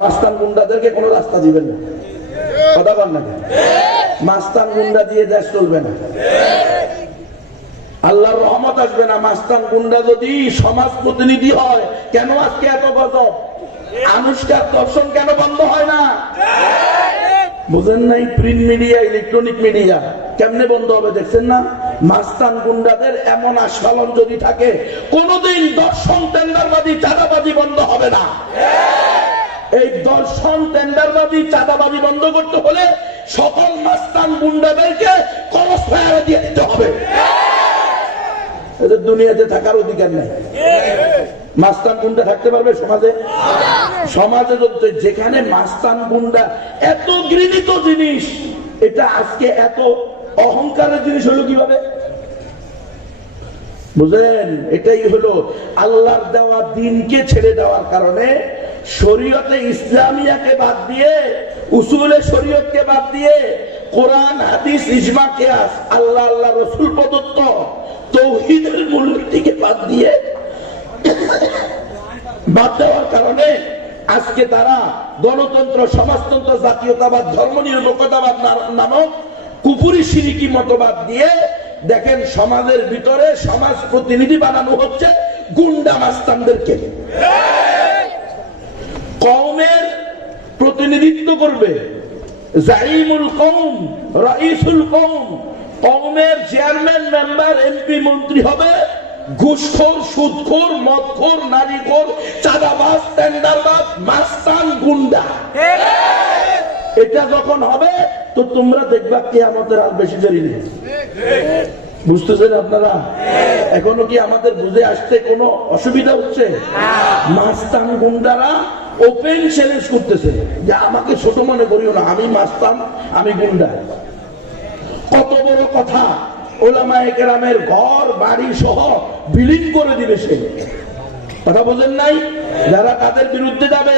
মাস্তান গুন্ডাদেরকে কোনো রাস্তা দিবেন না, কথা বল না। মাস্তান গুন্ডা দিয়ে দেশ চলবে না, আল্লাহর রহমত আসবে না। মাস্তান গুন্ডা যদি সমাজ প্রতিনিধি হয়, কেন আজকে এত গজব? আনুষ্কার দর্শন কেন বন্ধ হয় না? বুঝেন নাই? প্রিন্ট মিডিয়া, ইলেকট্রনিক মিডিয়া কেমনে বন্ধ হবে দেখছেন না? মাস্তান গুন্ডাদের এমন আস্ফালন যদি থাকে, কোনদিন দর্শন টেন্ডারবাজি চাঁদাবাজি বন্ধ হবে না। এই দর্শন টেন্ডারবাজি চাঁদাবাজি বন্ধ করতে হলে সকল মাস্তান গুন্ডাদেরকে ক্রস ফায়ারে দিয়ে দিতে হবে। এদের দুনিয়াতে থাকার অধিকার নাই। মাস্তান গুন্ডা থাকতে পারবে সমাজে? সমাজে যেখানে মাস্তান গুন্ডা এত ঘৃণিত জিনিস, এটা আজকে এত অহংকারের জিনিস হলো কিভাবে? বুঝলেন? এটাই হলো আল্লাহর দেওয়া দিনকে ছেড়ে দেওয়ার কারণে, শরীয়তে ইসলামিয়াকে বাদ দিয়ে, উসুলে শরীয়তকে বাদ দিয়ে, কোরআন হাদিস ইজমা কিয়াস, আল্লাহ আল্লাহ রাসূল প্রদত্ত তাওহীদের মূলনীতিকে বাদ দিয়ে, বাদ দেওয়ার কারণে আজকে তারা গণতন্ত্র, সমাজতন্ত্র, জাতীয়তাবাদ, ধর্মনিরপেক্ষতাবাদ নামক কুফরি শিরকি মতবাদ দিয়ে দেখেন সমাজের ভিতরে সমাজ প্রতিনিধি বানানো হচ্ছে গুন্ডা মাস্তানদেরকে। কওমের প্রতিনিধিত্ব করবে জাইমুল কওম, রাইসুল কওম। কওমের চেয়ারম্যান, মেম্বার, এমপি, মন্ত্রী হবে ঘুষখোর, সুদখোর, মদখোর, নারীখোর, চাঁদাবাজ, টেন্ডারবাজ, মাস্তান, গুন্ডা। এটা যখন হবে তো তোমরা দেখবা কিয়ামতের আর বেশি দেরি নেই। বুঝতেছেন আপনারা? এখনো কি আমাদের বুঝে আসতে কোনো অসুবিধা হচ্ছে? মাস্তান গুন্ডারা ওপেন চ্যালেঞ্জ করতেছে যে আমাকে ছোট মনে করিও না, আমি মাস্তান, আমি গুন্ডা। কত বড় কথা! ওলামায়ে কেরামের ঘর বাড়ি সহ বিলীন করে দিবে সে। কথা বোঝেন নাই? যারা তাদের বিরুদ্ধে যাবে,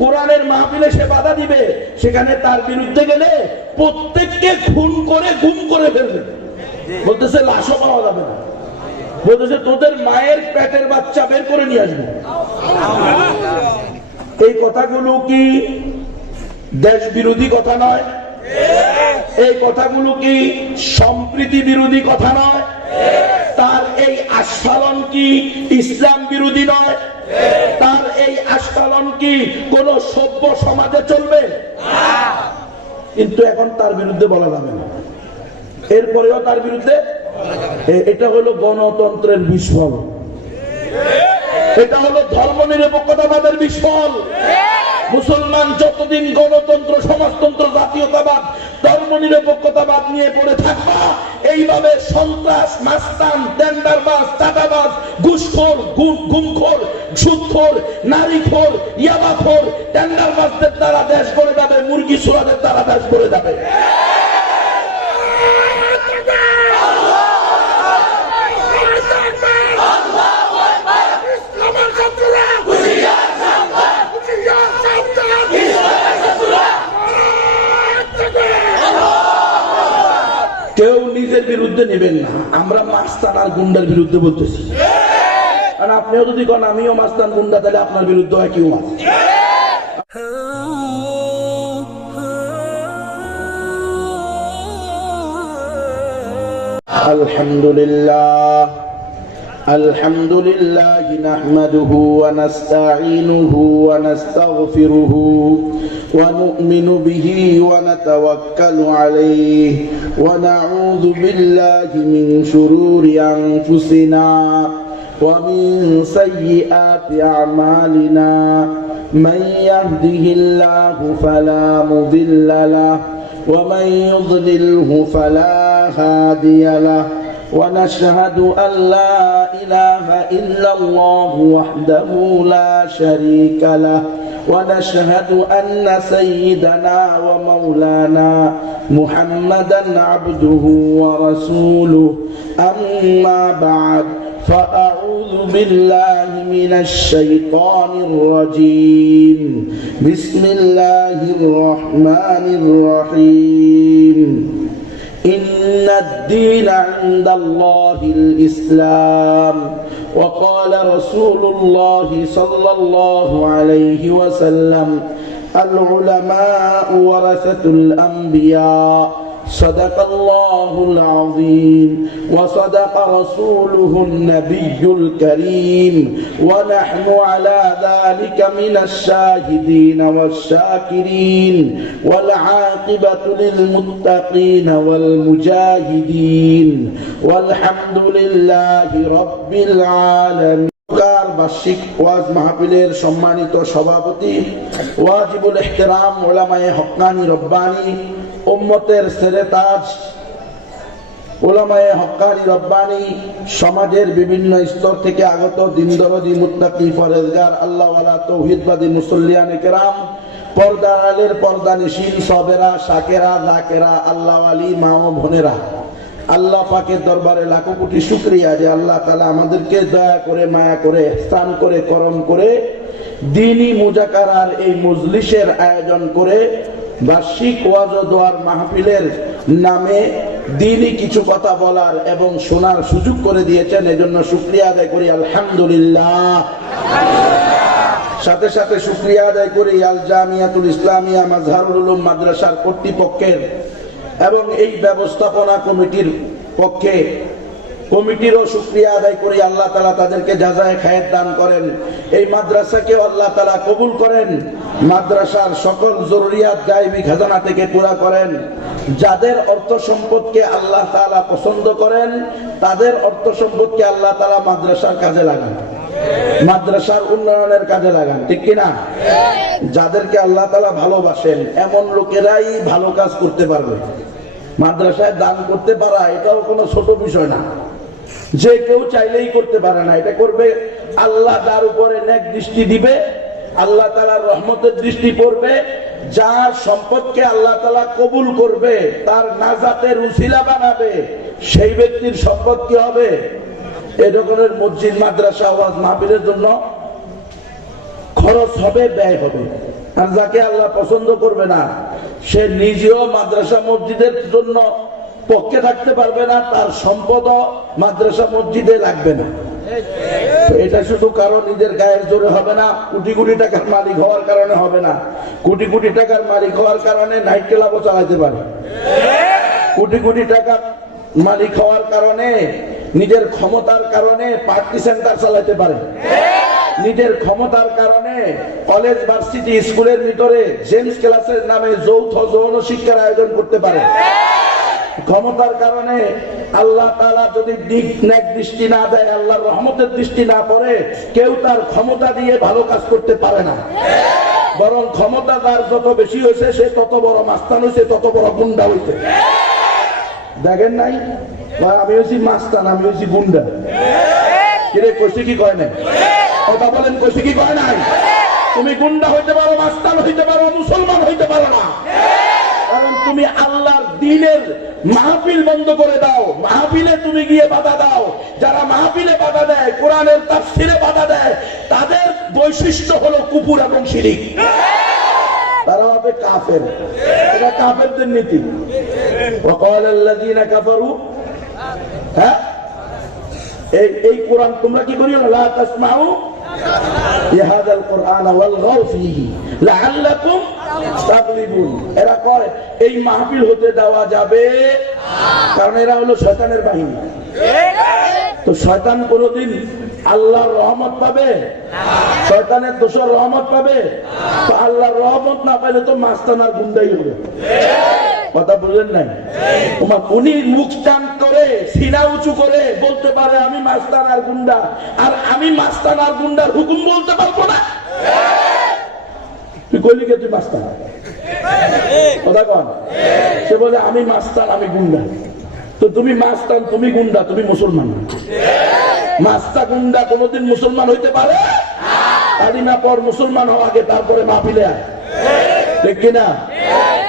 কোরআনের মাহফিলে সে বাধা দিবে, সেখানে তার বিরুদ্ধে গেলে প্রত্যেককে খুন করে গুম করে ফেলবে। বলতেছে লাশও পাওয়া যাবে না, বলতেছে তোদের মায়ের পেটের বাচ্চা বের করে নিয়ে আসবে। এই কথাগুলো কি দেশ বিরোধী কথা নয়? এই কথাগুলো কি সম্প্রীতি বিরোধী কথা নয়? তার এই আস্ফালন কি ইসলাম বিরোধী নয়? তার এই আস্ফালন কি কোন সভ্য সমাজে চলবে? কিন্তু এখন তার বিরুদ্ধে বলা যাবে না, এরপরেও তার বিরুদ্ধে। এটা হলো গণতন্ত্রের বিস্ফোরণ, এটা হলো ধর্মনিরপেক্ষতাবাদের বিস্ফোরণ। মুসলমান যতদিন গণতন্ত্র, সমাজতন্ত্র, জাতীয়তাবাদ, ধর্মনিরপেক্ষতাবাদ নিয়ে পড়ে থাকবা, এইভাবে সন্ত্রাস, মাস্তান, টেন্ডারবাজ, চাঁদাবাজ, ঘুষখোর, গুমখোর, সুদখোর, নারীখোর, ইয়াবাখোর, টেন্ডারবাজদের দ্বারা দেশ গড়ে যাবে, মুরগি চোরাদের দ্বারা দেশ গড়ে যাবে। কেউ নিজের বিরুদ্ধে নেবেন না, আমরা মাস্তান আর গুন্ডার বিরুদ্ধে বলতেছি। আর আপনিও যদি কোন আমিও মাস্তান গুন্ডা, তাহলে আপনার বিরুদ্ধে হয় কেউ আছে। আলহামদুলিল্লাহ, আলহামদুলিল্লাহ নাহমাদুহু ওয়া নাস্তাঈনুহু ওয়া নাস্তাগফিরুহু ওয়া নু'মিনু বিহি ওয়া নাতাওয়াক্কালু আলাইহি ওয়া নাউযু বিল্লাহি মিন শুরুরি আনফুসিনা ওয়া মিন সাইয়্যিআতি আ'মালিনা মান ইয়াহদিহিল্লাহু ফালা মুদিল্লা লাহু ওয়া মান ইউদ্লিলহু ফালা হাদিয়া লাহু ونشهد أن لا إله إلا الله وحده لا شريك له ونشهد أن سيدنا ومولانا محمدا عبده ورسوله أما بعد فأعوذ بالله من الشيطان الرجيم بسم الله الرحمن الرحيم إن الدين عند الله الإسلام وقال رسول الله صلى الله عليه وسلم العلماء ورثة الأنبياء صدق الله العظيم وصدق رسوله النبي الكريم ونحن على ذلك من الشاهدين والشاكرين والعاقبة للمتقين والمجاهدين والحمد لله رب العالمين। বার্ষিক ওয়াজ মাহফিলের সম্মানিত সভাপতি ওয়াজিবুল ইহতিরাম উলামায়ে হক্কানি রব্বানি উম্মতের সেরেতাজ উলামায়ে হক্কানি রব্বানি সমাজের বিভিন্ন স্তর থেকে আগত দিনদরদি মুত্তাকি ফরেজগার আল্লাহওয়ালা তৌহিদবাদী মুসল্লিয়ানে কেরাম পর্দার আলের পর্দানিশীন সবেরা শাকেরা জাকেরা আল্লাহওয়ালি মা ও বোনেরা, আল্লাহ পাকের দরবারে লাখো কোটি শুকরিয়া যে আল্লাহ তাআলা আমাদেরকে দয়া করে মায়া করে ইহসান করে করম করে দ্বীনি মুজাকারার এই মজলিসের আয়োজন করে বার্ষিক ওয়াজ ও দোয়ার মাহফিলের নামে দ্বীনি কিছু কথা বলার এবং শোনার সুযোগ করে দিয়েছেন। এজন্য শুকরিয়া আদায় করি আলহামদুলিল্লাহ। সাথে সাথে শুকরিয়া আদায় করি আল জামিয়াতুল ইসলামিয়া মাজহারুল উলুম মাদ্রাসার কর্তৃপক্ষের এবং এই ব্যবস্থাপনা কমিটির পক্ষে কমিটিরও শুকরিয়া আদায় করি। আল্লাহ তাআলা তাদেরকে জাযায়ে খায়ের দান করেন, এই মাদ্রাসাকেও আল্লাহ তাআলা কবুল করেন, মাদ্রাসার সকল জরুরিয়াত গায়বী খাজানা থেকে পুরা করেন। যাদের অর্থ সম্পদকে আল্লাহ তাআলা পছন্দ করেন তাদের অর্থ সম্পদকে আল্লাহ তাআলা মাদ্রাসার কাজে লাগান, মাদ্রাসার উন্নয়নের কাজে লাগান, ঠিক কিনা? যাদেরকে আল্লাহ তাআলা ভালোবাসেন এমন লোকেরাই ভালো কাজ করতে পারবে। মাদ্রাসায় দান করতে পারা এটাও কোনো ছোট বিষয় না, যে কেউ চাইলেই করতে পারে না। এটা করবে আল্লাহ, যার উপরে নেক দৃষ্টি দিবে, আল্লাহ তাআলার রহমতের দৃষ্টি পড়বে, যার সম্পদকে আল্লাহ তাআলা কবুল করবে, তার নাজাতের উসিলা বানাবে, সেই ব্যক্তির সম্পদ কি হবে? এই ধরনের মসজিদ মাদ্রাসা ওয়াজ মাহফিলের জন্য খরচ হবে, ব্যয় হবে। আর যাকে আল্লাহ পছন্দ করবে না সে নিজেও মাদ্রাসা মসজিদের জন্য পক্ষে থাকতে পারবে না, তার সম্পদও মাদ্রাসা মসজিদে লাগবে না। এটা শুধু কারো নিজের গায়ের জোরে হবে না, কোটি কোটি টাকার মালিক হওয়ার কারণে হবে না। কোটি কোটি টাকার মালিক হওয়ার কারণে নাইট ক্লাবও চালাতে পারে, কোটি কোটি টাকার মালিক হওয়ার কারণে নিজের ক্ষমতার কারণে পার্টি সেন্টার চালাতে পারে, নিজের ক্ষমতার কারণে কলেজ ভার্সিটি স্কুলের ভিতরে জেমস ক্লাসের নামে যৌথ যৌন শিক্ষার আয়োজন করতে পারে। ক্ষমতার কারণে আল্লাহ তাআলা যদি দিক নেক দৃষ্টি না দেয়, আল্লাহর রহমতের দৃষ্টি না পড়ে, কেউ তার ক্ষমতা দিয়ে ভালো কাজ করতে পারে না। বরং ক্ষমতা তার যত বেশি হয়েছে সে তত বড় মাস্তান হয়েছে, তত বড় গুন্ডা হয়েছে। দেখেন নাই আমি হয়েছি মাস্তান, আমি হয়েছি গুন্ডা। কিরে কইছে কি কয় নাই? কথা বলেন, কইছে কি কয় নাই? তুমি গুন্ডা হইতে পারো, মাস্তান হইতে পারো, মুসলমান হইতে পারো না। কারণ তুমি আল্লাহর দ্বীনের মাহফিল বন্ধ করে দাও, মাহফিলে তুমি গিয়ে বাধা দাও। যারা মাহফিলে বাধা দেয়, কোরআনের তাফসীরে বাধা দেয়, তাদের বৈশিষ্ট্য হলো কুফর এবং শিরক। তারা হবে কাফের। এটা কাফেরদের নীতি। ওয়াকাল আল্লাযীনা কাফারু, হ্যাঁ এই কোরআন তোমরা কি করিও না, লা তাসমাউ লিহাযাল কুরআন ওয়ালগাউ ফীহি লাআল্লাকুম তাগলিবুন। এরা কয় এই মাহফিল হতে দেওয়া যাবে, কারণ এরা হলো শয়তানের বাহিনী। তো শয়তান কোনদিন আল্লাহর রহমত পাবে? শয়তানের দোষর রহমত পাবে? তো আল্লাহর রহমত না পাইলে তো মাস্তান আর গুন্ডাই হবে। কথা বুঝলেন নাই? তোমার উনি মুখ টান করে সিনা উঁচু করে বলতে পারে আমি মাস্তান আর গুন্ডা, আর আমি মাস্তান আর গুন্ডার হুকুম বলতে পারবো না। তুই কইলি কে তুই মাস্তান? কথা কন। সে বলে আমি মাস্তান আমি গুন্ডা। তো তুমি মাস্তান, তুমি গুন্ডা, তুমি মুসলমান। মাস্তা গুন্ডা কোনদিন মুসলমান হইতে পারে? কালিমা পর মুসলমান হওয়া আগে, তারপরে মাহফিলে আয়, ঠিক কিনা?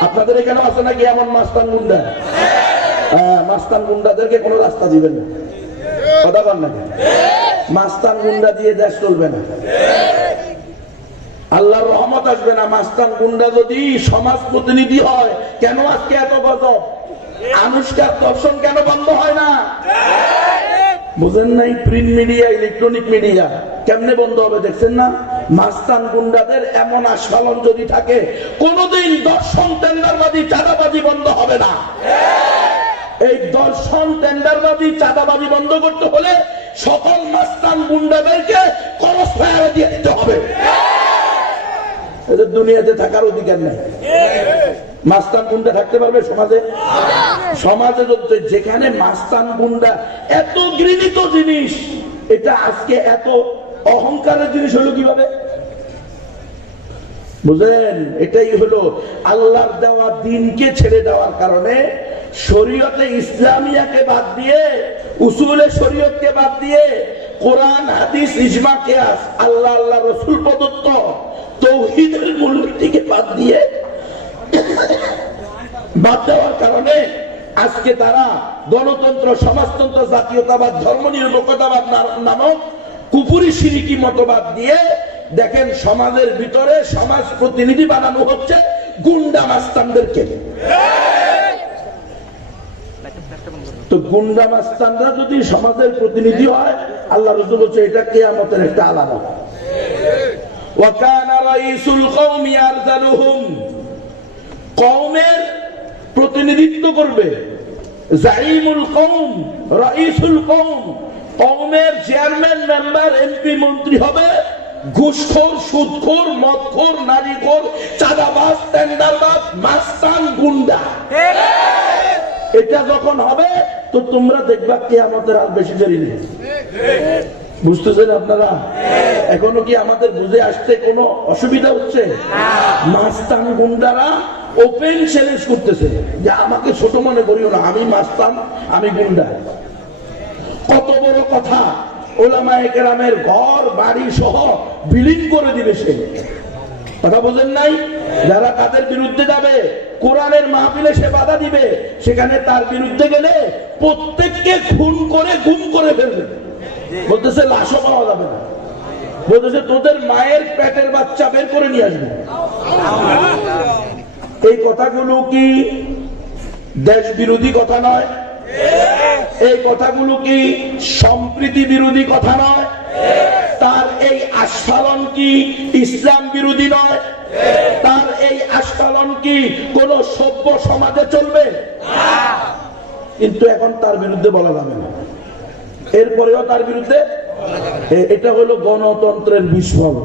আপনাদের এখানে আছে নাকি এমন মাস্তান গুন্ডা? মাস্তান গুন্ডাদেরকে কোনো রাস্তা দিবেন না। কথা বল নাকি? মাস্তান গুন্ডা দিয়ে দেশ চলবে না, আল্লাহর রহমত আসবে না। মাস্তান গুন্ডা যদি সমাজ প্রতিনিধি হয়, কেন আজকে এত গজব? আনুষ্কার দর্শন কেন বন্ধ হয় না? বুঝেন নাই? প্রিন্ট মিডিয়া, ইলেকট্রনিক মিডিয়া কেমনে বন্ধ হবে দেখছেন না? মাস্তান গুন্ডাদের এমন আস্ফালন যদি থাকে, কোনদিন দর্শন টেন্ডারবাজি চাঁদাবাজি বন্ধ হবে না। এই দর্শন টেন্ডারবাজি চাঁদাবাজি বন্ধ করতে হলে সকল মাস্তান গুন্ডাদেরকে ক্রস ফায়ারে দিয়ে দিতে হবে। এদের দুনিয়াতে থাকার অধিকার নেই। মাস্তান গুন্ডা থাকতে পারবে সমাজে? সমাজে যেখানে মাস্তান গুন্ডা এত ঘৃণিত জিনিস, এটা আজকে এত অহংকারের জিনিস হলো কিভাবে বুঝলেন? এটাই হলো আল্লাহর দেওয়া দিনকে ছেড়ে দেওয়ার কারণে, শরীয়তে ইসলামিয়াকে বাদ দিয়ে, উসুলে শরীয়তকে বাদ দিয়ে, কোরআন হাদিস ইজমা কিয়াস আল্লাহ আল্লাহ রাসূল প্রদত্ত তাওহীদের মূলনীতিকে বাদ দিয়ে, বাদ দেওয়ার কারণে আজকে তারা গণতন্ত্র, সমাজতন্ত্র, জাতীয়তাবাদ, ধর্মনিরপেক্ষতাবাদ নামক কুফরি শিরকি মতবাদ দিয়ে দেখেন সমাজের ভিতরে সমাজ প্রতিনিধি বানানো হচ্ছে গুন্ডা মাস্তানদেরকে। তো গুন্ডা মাস্তানরা যদি সমাজের প্রতিনিধি হয়, আল্লাহ রাসূল বলছে এটা কিয়ামতের একটা আলামত। ওয়া কানা রাইসুল কওমি আরযালুহুম, কওমের প্রতিনিধিত্ব করবে জাইমুল কওম, রাইসুল কওম, কওমের চেয়ারম্যান, মেম্বার, এমপি, মন্ত্রী হবে ঘুষখোর, সুদখোর, মদখোর, নারীখোর, চাঁদাবাজ, টেন্ডারবাজ, মাস্তান, গুন্ডা। এটা যখন হবে তো তোমরা দেখবা কিয়ামতের আর বেশি দেরি নেই। বুঝতেছেন আপনারা? এখনো কি আমাদের বুঝে আসতে কোনো অসুবিধা হচ্ছে? মাস্তান গুন্ডারা ওপেন চ্যালেঞ্জ করতেছে যে আমাকে ছোট মনে করিও না, আমি মাস্তান, আমি গুন্ডা। কত বড় কথা! ওলামায়ে কেরামের ঘর বাড়ি সহ বিলীন করে দিবে সে। কথা বোঝেন নাই? যারা তাদের বিরুদ্ধে যাবে, কোরআনের মাহফিলে সে বাধা দিবে, সেখানে তার বিরুদ্ধে গেলে প্রত্যেককে খুন করে গুম করে ফেলবে। বলতেছে লাশও পাওয়া যাবে না, বলতেছে তোদের মায়ের পেটের বাচ্চা বের করে নিয়ে আসবে। এই কথাগুলো কি দেশ বিরোধী কথা নয়? এই কথাগুলো কি সম্প্রীতি বিরোধী কথা নয়? তার এই আস্ফালন কি ইসলাম বিরোধী নয়? তার এই আস্ফালন কি কোন সভ্য সমাজে চলবে? কিন্তু এখন তার বিরুদ্ধে বলা যাবে না, এরপরেও তার বিরুদ্ধে। এটা হলো গণতন্ত্রের বিস্ফল,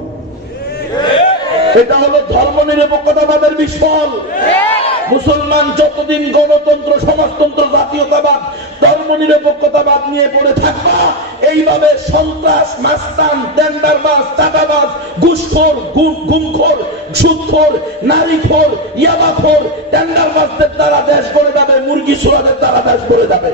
এটা হলো ধর্মনিরপেক্ষতাবাদের বিস্ফল। মুসলমান যতদিন গণতন্ত্র, সমাজতন্ত্র, জাতীয়তাবাদ, ধর্মনিরপেক্ষতাবাদ নিয়ে পড়ে থাকবা, এইভাবে সন্ত্রাস, মাস্তান, টেন্ডারবাজ, চাঁদাবাজ, ঘুষখোর, গুমখোর, সুদখোর, নারীখোর, ইয়াবাখোর, টেন্ডারবাজদের দ্বারা দেশ গড়ে যাবে, মুরগি ছোড়াদের দ্বারা দেশ গড়ে যাবে।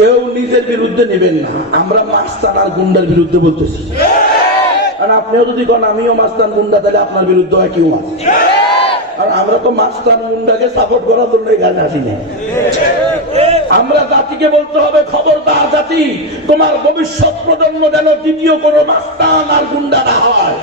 কেউ নিজের বিরুদ্ধে নেবেন না, আমরা মাস্তান আর গুন্ডার বিরুদ্ধে বলতেছি। আর আপনিও যদি কোন আমিও মাস্তান গুন্ডা, তাহলে আপনার বিরুদ্ধে হয় কেউ আছে। আর আমরা তো মাস্তান গুন্ডাকে সাপোর্ট করার জন্য এখানে আসিনি। আমরা জাতিকে বলতে হবে, খবরদার জাতি, তোমার ভবিষ্যৎ প্রজন্ম যেন দ্বিতীয় কোনো মাস্তান আর গুন্ডা না হয়।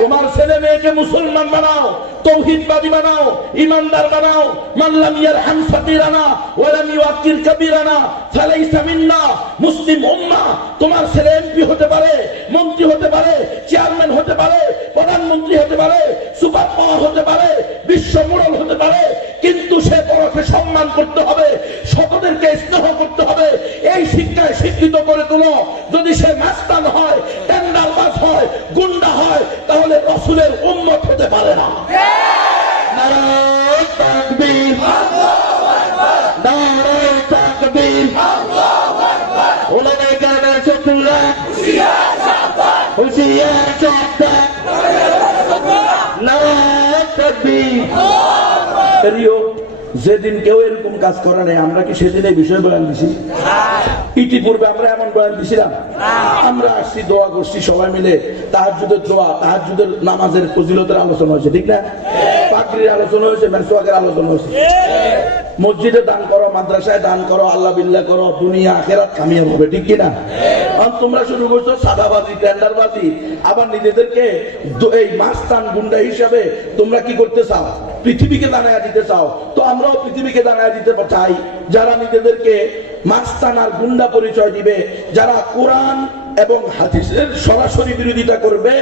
তোমার ছেলে মেয়েকে মুসলমান বানাও, তৌহিদবাদী বানাও, ইমানদার বানাও। মান লাম ইয়ারহাম সাগীরানা ওয়া লাম ইউআক্কির কাবীরানা ফালাইসা মিন্না। মুসলিম উম্মাহ, তোমার ছেলে এমপি হতে পারে, মন্ত্রী হতে পারে, চেয়ারম্যান হতে পারে, প্রধানমন্ত্রী হতে পারে, সুপার পাওয়ার হতে পারে, বিশ্ব মোড়ল হতে পারে, কিন্তু সে বড়কে সম্মান করতে হবে, ছোটদেরকে স্নেহ করতে হবে। এই শিক্ষায় শিক্ষিত করে তুলো। যদি সে মাস্তান হয়, টেন্ডারবাজ হয়, গুন্ডা হয়, তাহলে রাসূলের উম্মত হতে পারে না। নারায়ে তাকবীর, আল্লাহু আকবার, নারায়ে তাকবীর, আল্লাহু আকবার। ওলামায়ে কেরামের চতুর্রা হুশিয়ার সাবধান, হুশিয়ার সাবধান, নারায়ে তাকবীর, আল্লাহু আকবার। যেদিন কেউ এরকম কাজ করে নাই, আমরা কি সেদিন এই বিষয় বয়ান দিছি? ইতিপূর্বে আমরা এমন বয়ান দিছিলাম? আমরা আসছি, দোয়া করছি সবাই মিলে, তাহাজ্জুদের দোয়া, তাহাজ্জুদের নামাজের ফজিলতের আলোচনা হয়েছে, ঠিক না? পাগড়ির আলোচনা হয়েছে, মেসওয়াকের আলোচনা হয়েছে। মসজিদে দান করো, মাদ্রাসায় দান করো, আল্লাহ বিল্লাহ করো, দুনিয়া আখিরাত কামিয়াব হবে, ঠিক কিনা? তোমরা শুরু করছো সাদাবাজি, টেন্ডারবাজি, আবার নিজেদেরকে এই মাস্তান গুন্ডা হিসাবে তোমরা কি করতে চাও? পৃথিবীকে জানায়া দিতে চাও। তো আমরাও পৃথিবীকে জানায়া দিতে চাই, যারা নিজেদেরকে মাস্তান আর গুন্ডা পরিচয় দিবে, যারা কোরআন এবং হাদিসের সরাসরি বিরোধিতা করবে,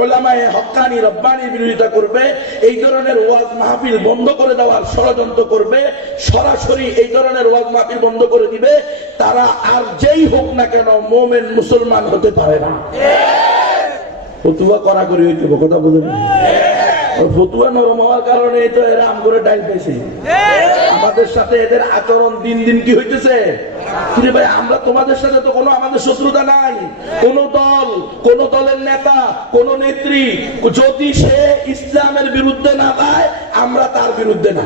ওলামায়ে হক্কানি রব্বানির বিরোধিতা করবে, এই ধরনের ওয়াজ মাহফিল বন্ধ করে দেওয়ার ষড়যন্ত্র করবে, সরাসরি এই ধরনের ওয়াজ মাহফিল বন্ধ করে দিবে, তারা আর যেই হোক না কেন মুমিন মুসলমান হতে পারে না। ফতুয়া করা করে হইতে কথা বুঝেন, ফতুয়া নরম হওয়ার কারণে তো এরা আম করে ডাইল পেয়েছে। আমাদের সাথে এদের আচরণ দিন দিন কি হইতেছে? ভাই আমরা তোমাদের সাথে তো কোনো আমাদের শত্রুতা নাই। কোন দল, কোন দলের নেতা, কোন নেত্রী যদি সে ইসলামের বিরুদ্ধে না যায়, আমরা তার বিরুদ্ধে না।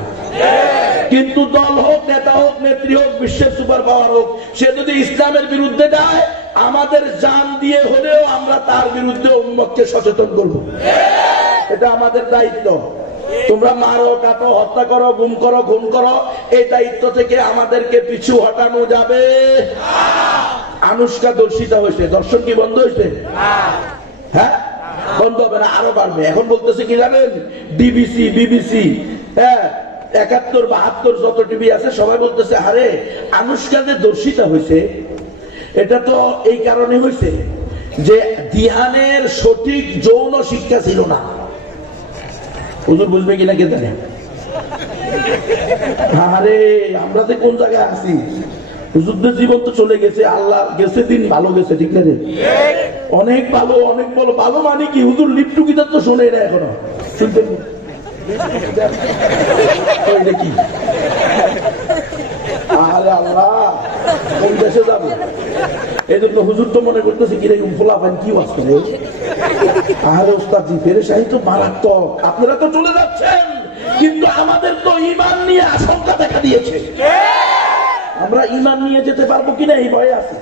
কিন্তু দল হোক, নেতা হোক, নেত্রী হোক, বিশ্বের সুপার পাওয়ার হোক, সে যদি ইসলামের বিরুদ্ধে যায়, আমাদের জান দিয়ে হলেও আমরা তার বিরুদ্ধে উম্মতকে সচেতন করব। এটা আমাদের দায়িত্ব। তোমরা মারো, কাটো, হত্যা করো, গুম করো, খুন করো, এই দায়িত্ব থেকে আমাদেরকে পিছু হটানো যাবে। আনুষ্কা দর্শিতা হয়েছে, দর্শন কি বন্ধ হয়েছে? হ্যাঁ, বন্ধ হবে না, আরো বাড়বে। এখন বলতেছে কি জানেন, ডিবিসি, বিবিসি, হ্যাঁ, 71, 72 যত টিভি আছে সবাই বলতেছে, আরে আনুষ্কা যে দর্শিতা হয়েছে এটা তো এই কারণে হয়েছে যে দিহানের সঠিক যৌন শিক্ষা ছিল না। হুজুর বুঝবে কিনা কে জানে? আরে আমরা যে কোন জায়গায় আছি, হুজুরদের জীবন তো চলে গেছে, আল্লাহ গেছে দিন ভালো গেছে, ঠিক না? অনেক ভালো, অনেক ভালো। ভালো মানে কি? হুজুর লিপটু গীতা তো শোনে না এখনো, শুনতে কি? আরে আল্লাহ, কোন দেশে যাবে? এই জন্য হুজুর তো মনে করতেছে কি রে ফোলাফান কি ওয়াজ করে। আরে ওস্তাদ জি, পেরেশানি তো মারাত্মক। আপনারা তো চলে যাচ্ছেন, কিন্তু আমাদের তো ঈমান নিয়ে আশঙ্কা দেখা দিয়েছে। আমরা ঈমান নিয়ে যেতে পারবো কিনা এই ভয়ে আছে।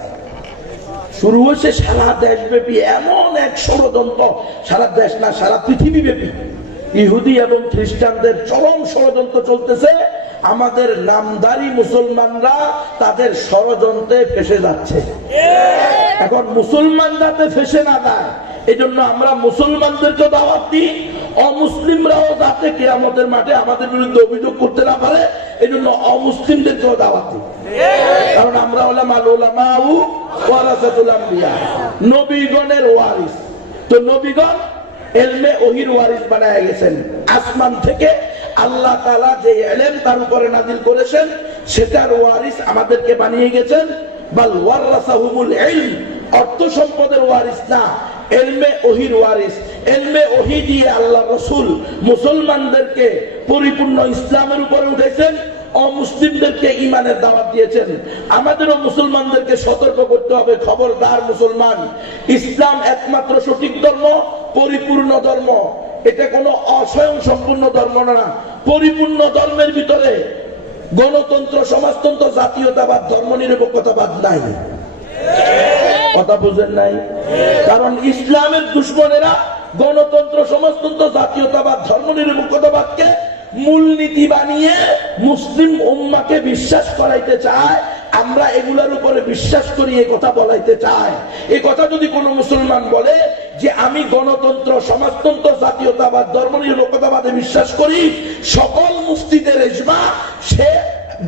শুরু হয়েছে সারা দেশব্যাপী এমন এক ষড়যন্ত্র, সারা দেশ না সারা পৃথিবী ব্যাপী ইহুদি এবং খ্রিস্টানদের চরম ষড়যন্ত্র চলতেছে। আমাদের নামদারি মুসলমানরা তাদের ষড়যন্ত্রে ফেসে যাচ্ছে। এখন মুসলমান যাতে ফেসে না যায়, এই জন্য আমরা মুসলমানদেরকে দাওয়াত দিই, অমুসলিমরাও যাতে কিয়ামতের মাঠে আমাদের বিরুদ্ধে অভিযোগ করতে না পারে, এই জন্য অমুসলিমদেরকেও দাওয়াত দিই। কারণ আমরা উলামাউ ওয়ারাসাতুল আম্বিয়া, নবীগণের ওয়ারিস। তো নবীগণ ইলমে ওহীর ওয়ারিস বানায় গেছেন। আসমান থেকে আল্লাহ তাআলা যে ইলম তার উপরে নাযিল করেছেন, সেটার ওয়ারিস আমাদেরকে বানিয়ে গেছেন। বাল ওয়ারাসাহুমুল ইলম, অর্থ সম্পদের ওয়ারিস না, ইলমে ওহীর ওয়ারিস। ইলমে ওহী দিয়ে আল্লাহ রাসূল মুসলমানদেরকে পরিপূর্ণ ইসলামের উপরে উঠেছেন, অমুসলিমদেরকে ঈমানের দাওয়াত দিয়েছেন। আমাদেরও মুসলমানদেরকে সতর্ক করতে হবে, খবরদার মুসলমান, ইসলাম একমাত্র সঠিক ধর্ম, পরিপূর্ণ ধর্ম। এটা কোনো অস্বয়ং সম্পূর্ণ ধর্ম না। পরিপূর্ণ ধর্মের ভিতরে গণতন্ত্র, সমাজতন্ত্র, জাতীয়তাবাদ, ধর্মনিরপেক্ষতাবাদ নাই। কথা বুঝেন নাই? কারণ ইসলামের দুশমনেরা গণতন্ত্র, সমাজতন্ত্র, জাতীয়তাবাদ, ধর্মনিরপেক্ষতাবাদকে মূলনীতি বানিয়ে মুসলিম উম্মাকে বিশ্বাস করাইতে চায়। আমরা এগুলোর উপরে বিশ্বাস করি, এই কথা বলাইতে চাই। এই কথা যদি কোনো মুসলমান বলে যে আমি গণতন্ত্র, সমাজতন্ত্র, জাতীয়তাবাদ, ধর্মনিরপেক্ষতাবাদে বিশ্বাস করি, সকল মুফতিদের ইজমা, সে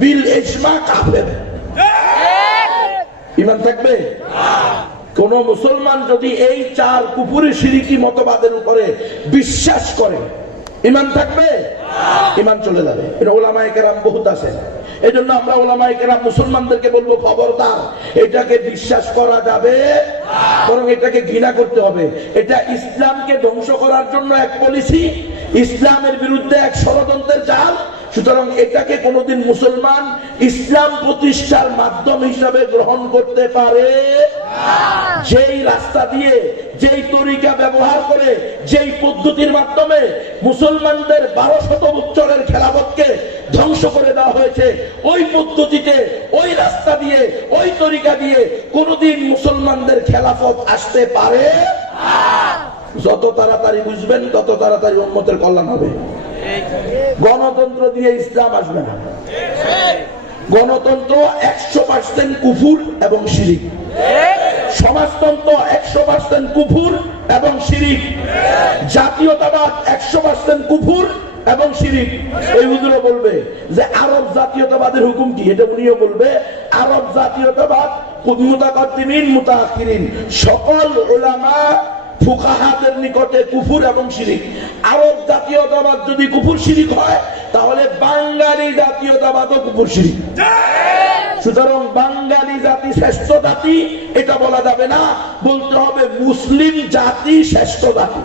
বিল ইজমা কাফের। ঈমান থাকবে? কোন মুসলমান যদি এই 4 কুফরি শিরকি মতবাদের উপরে বিশ্বাস করে, ঈমান থাকবে? ঈমান চলে যাবে। এটা উলামায়ে কেরাম বহুত আছে। এই জন্য আমরা উলামায়ে কেরাম মুসলমানদেরকে বলবো, খবরদার, এটাকে বিশ্বাস করা যাবে, বরং এটাকে ঘৃণা করতে হবে। এটা ইসলামকে ধ্বংস করার জন্য এক পলিসি, ইসলামের বিরুদ্ধে এক ষড়যন্ত্রের জাল। সুতরাং এটাকে কোনোদিন মুসলমান ইসলাম প্রতিষ্ঠার মাধ্যম হিসাবে গ্রহণ করতে পারে। যেই রাস্তা দিয়ে, যেই তরিকা ব্যবহার করে, যেই পদ্ধতির মাধ্যমে মুসলমানদের 1200 বছরের খেলাফতকে ধ্বংস করে দেওয়া হয়েছে, ওই পদ্ধতিতে, ওই রাস্তা দিয়ে, ওই তরিকা দিয়ে কোনোদিন মুসলমানদের খেলাফত আসতে পারে। যত তাড়াতাড়ি বুঝবেন, তত তাড়াতাড়ি উম্মতের কল্যাণ হবে। গণতন্ত্র দিয়ে ইসলাম আসবে না। গণতন্ত্র 100% কুফর এবং শিরক। সমাজতন্ত্র 100% কুফর এবং শিরিক, জাতীয়তাবাদ 100% কুফর এবং শিরিক। এই হুজুরে বলবে যে আরব জাতীয়তাবাদের হুকুম কি, এটা উনিও বলবে আরব জাতীয়তাবাদ মুতাকাদ্দিমিন মুতাআখিরিন সকল উলামা ফুকাহাদের নিকটে কুফর এবং শিরিক। আরব জাতীয়তাবাদ যদি কুফর শিরিক হয় তাহলে বাঙালি জাতীয়তাবাদও কুফর শিরিক। সুতরাং বাঙালি জাতি শ্রেষ্ঠ জাতি এটা বলা যাবে না, বলতে হবে মুসলিম জাতি শ্রেষ্ঠ জাতি।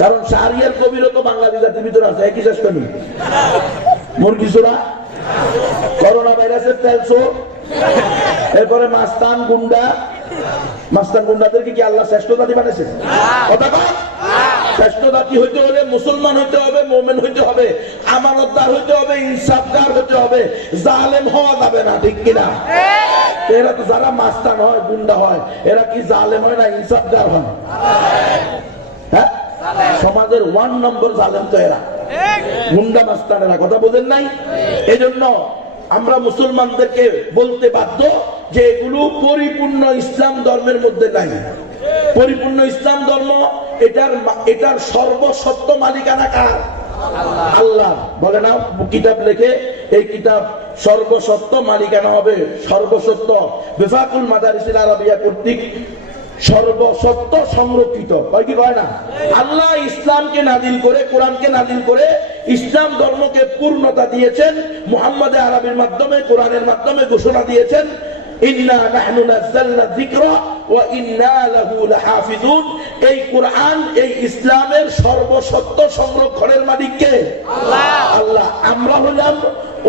কারণ শাহরিয়ার কবিরও তো বাঙালি জাতির ভিতরে আছে, একই শ্রেষ্ঠ নেই। মুরগি চোরা, করোনা ভাইরাসের তেলসো, এরপরে মাস্তান গুন্ডা। মাস্তান গুন্ডাদেরকে কি আল্লাহ শ্রেষ্ঠ জাতি বানিয়েছে? কথা কন। শ্রেষ্ঠ জাতি হইতে হলে মুসলমান হইতে হবে, মুমিন হইতে হবে, আমানতদার হইতে হবে, ইনসাফগার হইতে হবে, জালেম হওয়া যাবে না, ঠিক কিনা? এরা তো যারা মাস্তান হয়, গুন্ডা হয়, এরা কি জালেম হয় না ইনসাফগার হয়? হ্যাঁ, সমাজের 1 নম্বর জালেম তো এরা, গুন্ডা মাস্তানেরা। কথা বোঝেন নাই? এই জন্য আমরা মুসলমানদেরকে বলতে বাধ্য যে এগুলো পরিপূর্ণ ইসলাম ধর্মের মধ্যে নাই। পরিপূর্ণ ইসলাম ধর্ম এটার সর্বসত্য মালিকানা কার? আল্লাহ। বলে না কিতাব লেখে, এই কিতাব সর্বসত্য মালিকানা হবে, সর্বসত্য বিফাকুল মাদারিসিল আরাবিয়া কর্তৃক সর্বসত্য সংরক্ষিত। কয় কি কয় না? আল্লাহ ইসলামকে নাজিল করে, কোরআনকে নাজিল করে ইসলাম ধর্মকে পূর্ণতা দিয়েছেন। মুহাম্মদ আরবির মাধ্যমে, কোরআনের মাধ্যমে ঘোষণা দিয়েছেন ইন্না নাহনু নাযালনা যিকরা ওয়া ইন্না লাহু লাহাফিজুন। এই কোরআন, এই ইসলামের সর্বসত্য সংরক্ষণের মালিক কে? আল্লাহ। আল্লাহ। আমরা হলাম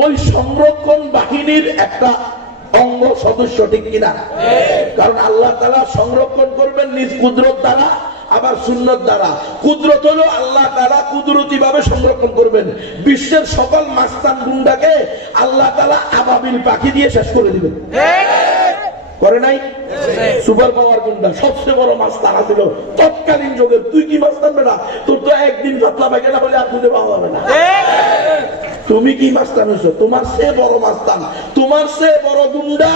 ওই সংরক্ষণ বাহিনীর একটা অঙ্গ সদস্য, ঠিক কিনা? কারণ আল্লাহ তাআলা সংরক্ষণ করবেন নিজ কুদরত দ্বারা, আবার সুন্নত দ্বারা। কুদরত হলো আল্লাহ তাআলা কুদরতি ভাবে সংরক্ষণ করবেন। বিশ্বের সকল মাস্তান গুন্ডাকে আল্লাহ তাআলা আবাবিল পাখি দিয়ে শেষ করে দিবেন। করে নাই? সুপার পাওয়ার গুন্ডা সবচেয়ে বড় মাস্তান ছিল তৎকালীন যুগের। তুই কি মাস্তান বেটা? তোর তো একদিন পাতলা পায়খানা বলে আর খুঁজে পাওয়া যাবে না। তুমি কি মাস্তান হয়েছো? তোমার সে বড় মাস্তান, তোমার সে বড় গুন্ডা,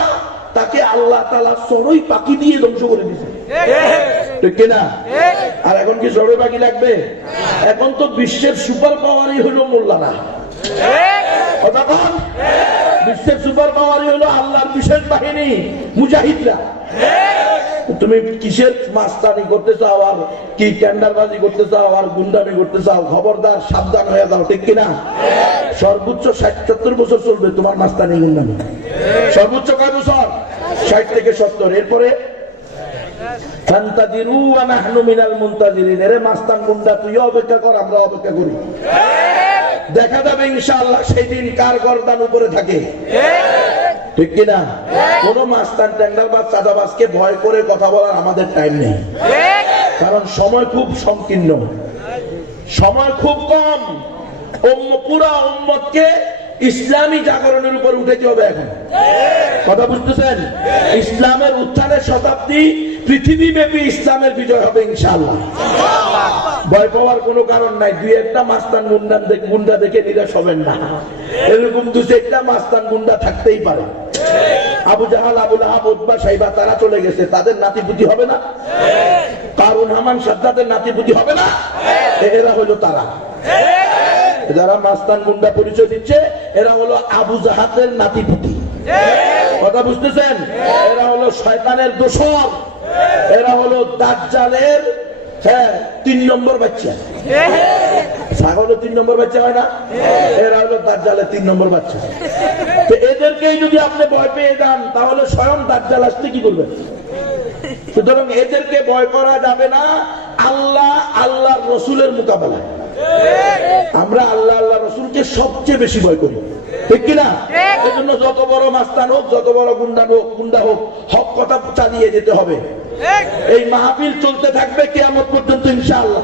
তাকে আল্লাহ তাআলা চড়ুই পাখি দিয়ে ধ্বংস করে দিয়েছে, ঠিক কিনা? আর এখন কি চড়ুই পাখি লাগবে? এখন তো বিশ্বের সুপার পাওয়ারই হলো মোল্লারা। কথা বল। বিশ্বের সুপার পাওয়ারই হলো আল্লাহর বিশেষ বাহিনী মুজাহিদরা। তুমি কিসের মাস্তানি করতে চাও, আর কি টেন্ডারবাজি করতে চাও, আর গুন্ডামি করতে চাও? খবরদার, সাবধান হয়ে যাও, ঠিক কিনা? সর্বোচ্চ 60-70 বছর চলবে তোমার মাস্তানি গুন্ডামি। সর্বোচ্চ কয় বছর? 60 থেকে 70। এরপরে ফান্তাদিরু ওয়া নাহনু মিনাল মুনতাজিরিন। এরে মাস্তান গুন্ডা, তুইও অপেক্ষা কর, আমরা অপেক্ষা করি। দেখা যাবে ইনশাআল্লাহ সেই দিন কার গর্দান উপরে থাকে, ঠিক কিনা? কোন মাস্তান টেন্ডারবাজ চাঁদাবাজকে ভয় করে কথা বলার আমাদের টাইম নেই, কারণ সময় খুব সংকীর্ণ, সময় খুব কম। পুরা উম্মতকে ইসলামী জাগরণের উপর উঠেতে হবে এখন। কথা বুঝতেছেন? ইসলামের উত্থানের শতাব্দী, পৃথিবীব্যাপী ইসলামের বিজয় হবে ইনশাআল্লাহ। ভয় পাওয়ার কোনো কারণ নাই। দুই একটা মাস্তান গুন্ডা দেখে নিরাশ হবেন না। এরকম 2-4টা মাস্তান গুন্ডা থাকতেই পারে। আবু জাহাল, আবু লাহাব, উতবা, সাইবা তারা চলে গেছে, তাদের নাতিপুতি হবে না? কারুন, হামান, সাদ্দাদের নাতিপুতি হবে না? এরা হলো তারা যারা মাস্তান গুন্ডা পরিচয় দিচ্ছে। এরা হলো আবু জাহালের নাতিপুতি। কথা বুঝতেছেন? এরা হলো শয়তানের দোসর, এরা হলো দাজ্জালের 3 নম্বর বাচ্চা। ছাগলের 3 নম্বর বাচ্চা হয় না? এরা হলো দাজ্জালের 3 নম্বর বাচ্চা। তো এদেরকেই যদি আপনি ভয় পেয়ে যান, তাহলে স্বয়ং দাজ্জাল আসতে কি করবেন? সুতরাং এদেরকে ভয় করা যাবে না। আল্লাহ, আল্লাহর রসুলের মোকাবেলায় আমরা আল্লাহ, আল্লাহ রসুলকে সবচেয়ে বেশি ভয় করি, ঠিক কিনা? এই জন্য যত বড় মাস্তান হোক, যত বড় গুন্ডা হোক, হক কথা চালিয়ে যেতে হবে। এই মাহফিল চলতে থাকবে কিয়ামত পর্যন্ত ইনশাআল্লাহ।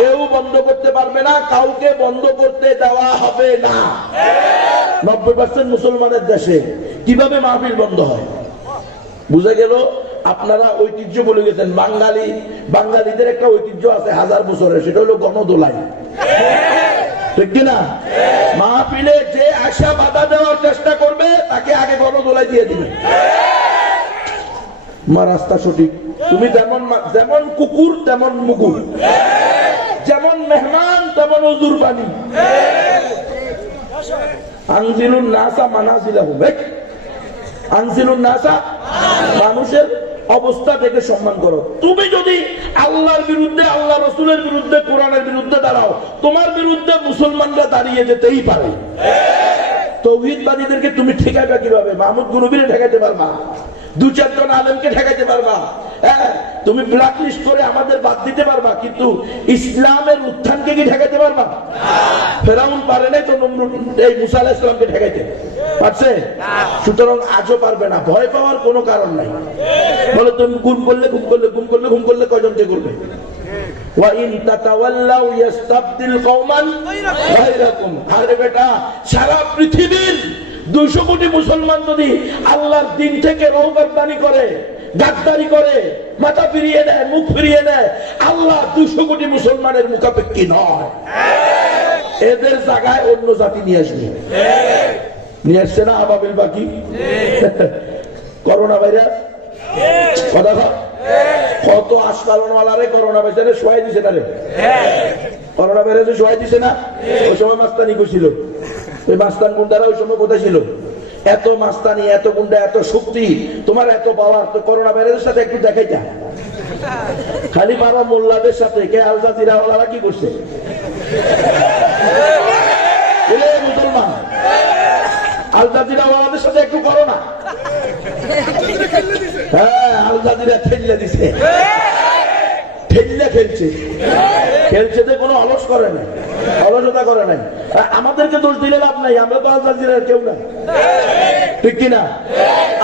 কেউ বন্ধ করতে পারবে না, কাউকে বন্ধ করতে দেওয়া হবে না। 90% মুসলমানের দেশে কিভাবে মাহফিল বন্ধ হয়? বুঝা গেল? আপনারা ঐতিহ্য বলে গেছেন। বাঙালিদের একটা ঐতিহ্য আছে 1000 বছরের, সেটা হলো গণদোলাই, ঠিক কিনা? মাহফিলে যে আশা বাধা দেওয়ার চেষ্টা করবে তাকে আগে গণদোলাই দিয়ে দিবেন। মা রাস্তা সঠিক। তুমি যেমন যেমন কুকুর তেমন মুকুর, যেমন মেহমান তেমন ওজুর পানি। আনজিলুন নাসা মানাজিলাহুম, আনজিলুন নাসা, মানুষের অবস্থা দেখে সম্মান করো। তুমি যদি আল্লাহর বিরুদ্ধে, আল্লাহ রসুলের বিরুদ্ধে, কোরআনের বিরুদ্ধে দাঁড়াও, তোমার বিরুদ্ধে মুসলমানরা দাঁড়িয়ে যেতেই পারে। তৌহিদবাদীদেরকে তুমি ঠেকাইবা কিভাবে? মাহমুদ গুনবিরে ঠেকাইতে পারবা, দু চারজন আলেমকে ঠেকাইতে পারবা, হ্যাঁ তুমি ব্ল্যাক লিস্ট করে আমাদের বাদ দিতে পারবা, কিন্তু ইসলামের উত্থানকে কি ঠেকাইতে পারবা? ফেরাউন পারে নাই তো এই মুসা আলাইহিস সালামকে ঠেকাইতে পারছে? সুতরাং আজও পারবে না। ভয় পাওয়ার কোনো কারণ নাই। বলে তুমি গুম করলে গুম করলে গুম করলে গুম করলে কয়জনকে করবে? আরে বেটা, সারা পৃথিবীর 200 কোটি মুসলমান যদি আল্লাহর দিন থেকে রওগারদানি করে, গাদ্দারি করে, মাথা ফিরিয়ে নেয়, মুখ ফিরিয়ে নেয়, আল্লাহ 200 কোটি মুসলমানের মুখাপেক্ষী নয়। এদের জায়গায় অন্য জাতি নিয়ে আসবে। নিয়ে আসছে না আবাবিল বাকি? করোনা ভাইরাস কথা কত আসপালনওয়ালারে করোনা ভাইরাসে শোয়াই দিছে না রে, করোনা ভাইরাসে শোয়াই দিছে না? ওই সময় মাস্তানি করছিল, ওই মাস্তান গুন্ডারা ওই সময় কোথায় ছিল? এত মাস্তানি, এত গুন্ডা, এত শক্তি, তোমার এত পাওয়ার, তো করোনা ভাইরাসের সাথে একটু দেখাইতা। খালি পারো মোল্লাদের সাথে। কে আল জাজিরা ওয়ালারা কি করছে? মুসলমান আল জাজিরা ওয়ালাদের সাথে একটু করো না। হ্যাঁ, আল জাজিরা ঠেলে দিছে, ঠেলে খেলছে, খেলছে তো কোনো অলস করে নাই, অলসতা করে নাই। আমাদেরকে দোষ দিলে লাভ নাই, আমরা তো আল জাজিরার কেউ না, ঠিক কিনা?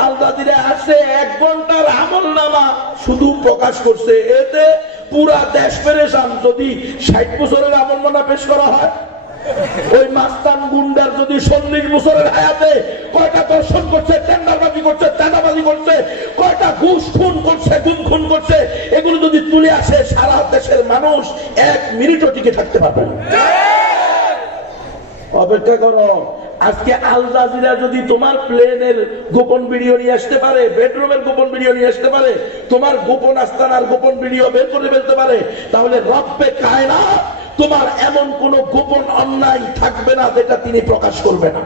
আল জাজিরা আসছে 1 ঘন্টার আমলনামা শুধু প্রকাশ করছে, এতে পুরা দেশ পেরেশান। যদি 60 বছরের আমলনামা পেশ করা হয়, ওই মাস্তান গুন্ডার যদি 40 বছরের হায়াতে কয়টা দর্শন করছে, টেন্ডারবাজি করছে, চাঁদাবাজি করছে, কয়টা ঘুষ খুন করছে, গুম খুন করছে, এগুলো যদি তুলে আসে, সারা দেশের মানুষ 1 মিনিটও টিকে থাকতে পারবে না। অপেক্ষা করো। আজকে আল জাজিরা যদি তোমার প্লেনের গোপন ভিডিও নিয়ে আসতে পারে, বেডরুমের গোপন ভিডিও নিয়ে আসতে পারে, তোমার গোপন আস্তানার গোপন ভিডিও বের করে ফেলতে পারে, তাহলে রব্বে কায়নাত তোমার এমন কোন গোপন অন্যায় থাকবে না যেটা তিনি প্রকাশ করবে না।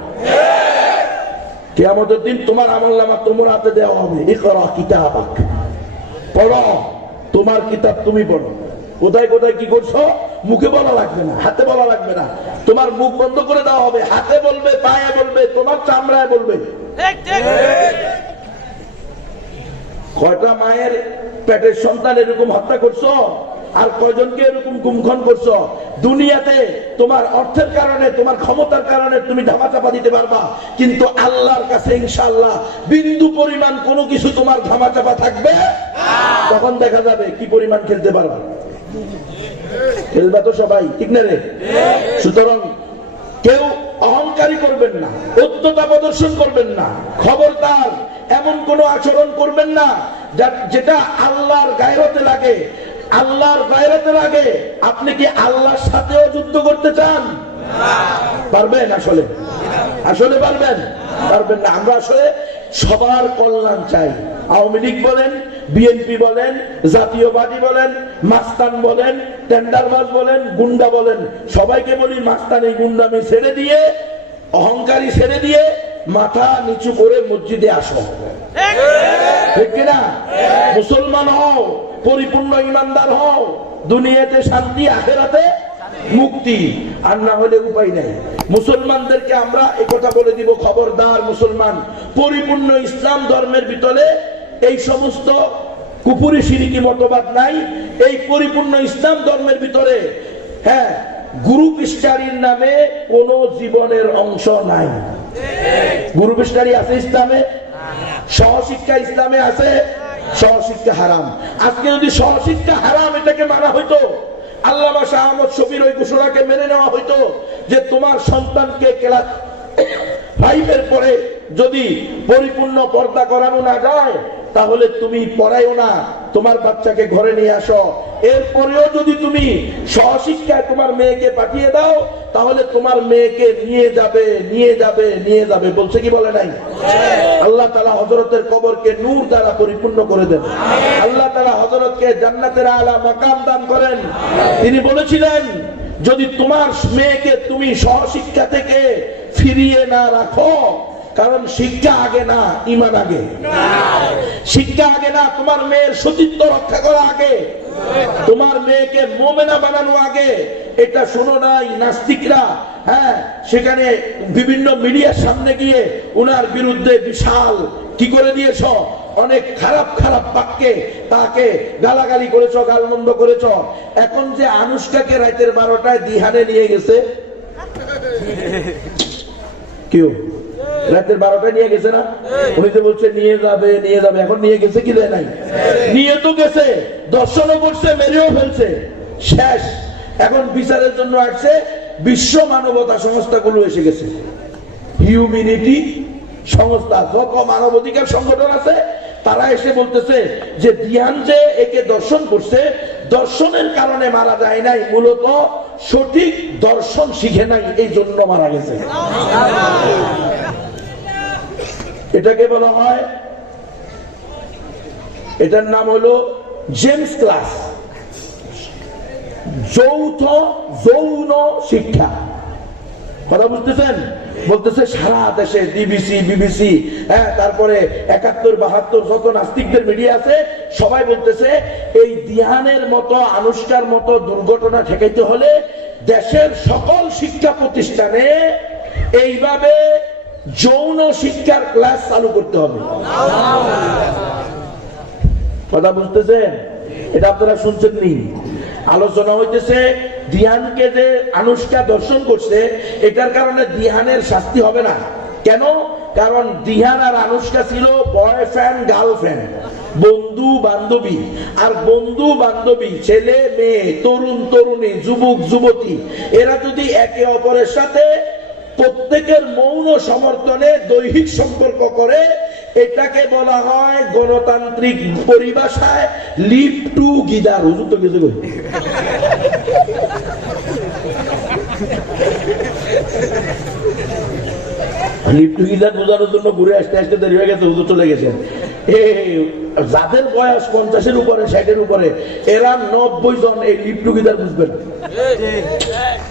কিয়ামতের দিন তোমার আমলনামা তোমার হাতে দেওয়া হবে। ইকরা কিতাবাক, পড়ো, তোমার কিতাব তুমি পড়ো। কোথায় কোথায় কি করছো মুখে বলা লাগবে না, হাতে বলা লাগবে না, তোমার মুখ বন্ধ করে দেওয়া হবে। হাতে বলবে, পায়ে বলবে, তোমার চামড়ায় বলবে। কয়টা মায়ের পেটের সন্তান এরকম হত্যা করছো, আর কয়জনকে এরকম গুমখন করছো? দুনিয়াতে তোমার অর্থের কারণে, তোমার ক্ষমতার কারণে তুমি ধামাচাপা দিতে পারবা, কিন্তু আল্লাহর কাছে ইনশাআল্লাহ বিন্দু পরিমাণ কোনো কিছু তোমার ধামাচাপা থাকবে। তখন দেখা যাবে কি পরিমাণ খেলতে পারবা। খেলবা তো সবাই, ঠিক না রে? সুতরাং কেউ অহংকারী করবেন না, উদ্ধতা প্রদর্শন করবেন না, খবরদার এমন কোন আচরণ করবেন না যেটা আল্লাহর গায়রতে লাগে। আল্লাহর গায়রতে লাগে। আপনি কি আল্লাহর সাথেও যুদ্ধ করতে চান? পারবেন? আসলে আসলে পারবেন? পারবেন না। আমরা আসলে সবার কল্যাণ চাই। আওয়ামী লীগ বলেন, বিএনপি বলেন, জাতীয়বাদী বলেন, মাস্তান বলেন, টেন্ডারবাজ বলেন, গুন্ডা বলেন, সবাইকে বলি মাস্তানি গুন্ডামি ছেড়ে দিয়ে, অহংকারী ছেড়ে দিয়ে মাথা নিচু করে মসজিদে আসো, ঠিক কিনা? মুসলমান হও, পরিপূর্ণ ইমানদার হও, দুনিয়াতে শান্তি, আখিরাতে মুক্তি। আর না হলে উপায় নাই। মুসলমানদেরকে আমরা এই কথা বলে দিব, খবরদার মুসলমান, পরিপূর্ণ ইসলাম ধর্মের ভিতরে এই সমস্ত কুফরি শিরকি মতবাদ নাই। এই পরিপূর্ণ ইসলাম ধর্মের ভিতরে হ্যাঁ গ্রুপ স্টাডির নামে কোন জীবনের অংশ নাই। গ্রুপ স্টাডি আছে ইসলামে? সহশিক্ষা ইসলামে আছে? সহশিক্ষা হারাম। আজকে যদি সহশিক্ষা হারাম এটাকে মানা হইতো, আল্লামা শাহ আহমদ শফির ওই ঘোষণাকে মেনে নেওয়া হইতো যে তোমার সন্তানকে ক্লাস 5 এর পরে যদি পরিপূর্ণ পর্দা করানো না যায়, তাহলে তুমি পড়াইও না, তোমার বাচ্চাকে ঘরে নিয়ে আসো। এরপরেও যদি তুমি সহশিক্ষায় তোমার মেয়েকে পাঠিয়ে দাও, তাহলে তোমার মেয়েকে নিয়ে যাবে বলছে কি বলে নাই? আল্লাহ তাআলা হযরতের কবরকে নূর দ্বারা পরিপূর্ণ করে দেন। আল্লাহ তাআলা হযরতকে জান্নাতের আলা মাকাম দান করেন। তিনি বলেছিলেন, যদি তোমার মেয়েকে তুমি সহশিক্ষা থেকে ফিরিয়ে না রাখো, কারণ শিক্ষা আগে না, ঈমান আগে। শিক্ষা আগে না, তোমার মেয়ের সতীত্ব রক্ষা করা আগে, তোমার মেয়েকে মুমিনা বানানো আগে। এটা শুনো নাই নাস্তিকরা? হ্যাঁ, সেখানে বিভিন্ন মিডিয়ার সামনে গিয়ে উনার বিরুদ্ধে বিশাল কি করে দিয়েছ, অনেক খারাপ খারাপ বাক্যে তাকে গালাগালি করেছ, গালমন্দ করেছ। এখন যে আনুষ্কাকে রাতের 12টায় দিহানে নিয়ে গেছে, কেউ রাতের 12টায় নিয়ে গেছে না? উনি তো বলছে নিয়ে যাবে। এখন নিয়ে গেছে কি দেয় নাই? নিয়ে তো গেছে, দর্শনও করছে, মেরেও ফেলছে, শেষ। এখন বিচারের জন্য আসছে বিশ্ব মানবতা সংস্থাগুলো এসে গেছে, হিউম্যানিটি সংস্থা, যত মানবাধিকার সংগঠন আছে তারা এসে বলতেছে যে দিহান যে একে দর্শন করছে, দর্শনের কারণে মারা যায় নাই, মূলত সঠিক দর্শন শিখে নাই, এই জন্য মারা গেছে। এটাকে বলা হয়, এটার নাম হলো জেমস ক্লাস, যৌন শিক্ষা। কথা বুঝতেছেন? বলতেছে সারা দেশে বিবিসি, হ্যাঁ, তারপরে 71, 72 যত নাস্তিকদের মিডিয়া আছে সবাই বলতেছে এই দিহানের মতো, আনুষ্কার মতো দুর্ঘটনা ঠেকাইতে হলে দেশের সকল শিক্ষা প্রতিষ্ঠানে এইভাবে যৌন শিক্ষার ক্লাস চালু করতে হবে। কথা বুঝতেছেন? এটা আপনারা শুনছেন নি? আলোচনা হইতেছে দিহানকে যে আনুষ্কা দর্শন করছে, এটার কারণে দিহানের শাস্তি হবে না। কেন? কারণ দিহান আর আনুষ্কা ছিল বয়ফ্রেন্ড গার্লফ্রেন্ড, বন্ধু বান্ধবী। আর বন্ধু বান্ধবী, ছেলে মেয়ে, তরুণ তরুণী, যুবক যুবতী, এরা যদি একে অপরের সাথে প্রত্যেকের মৌন সমর্থনে দৈহিক সম্পর্ক করে, এটাকে বলা হয় গণতান্ত্রিক পরিভাষায় লিভ টু গিদার। হুজুর তো কিছু কই, লিভ টু গিদার বোঝানোর জন্য ঘুরে আসতে আসতে দেরি হয়ে গেছে, হুজুর চলে গেছেন। যাদের বয়স 50-এর উপরে, 60-এর উপরে, এরা 90 জন এই লিভ টু গিদার বুঝবেন।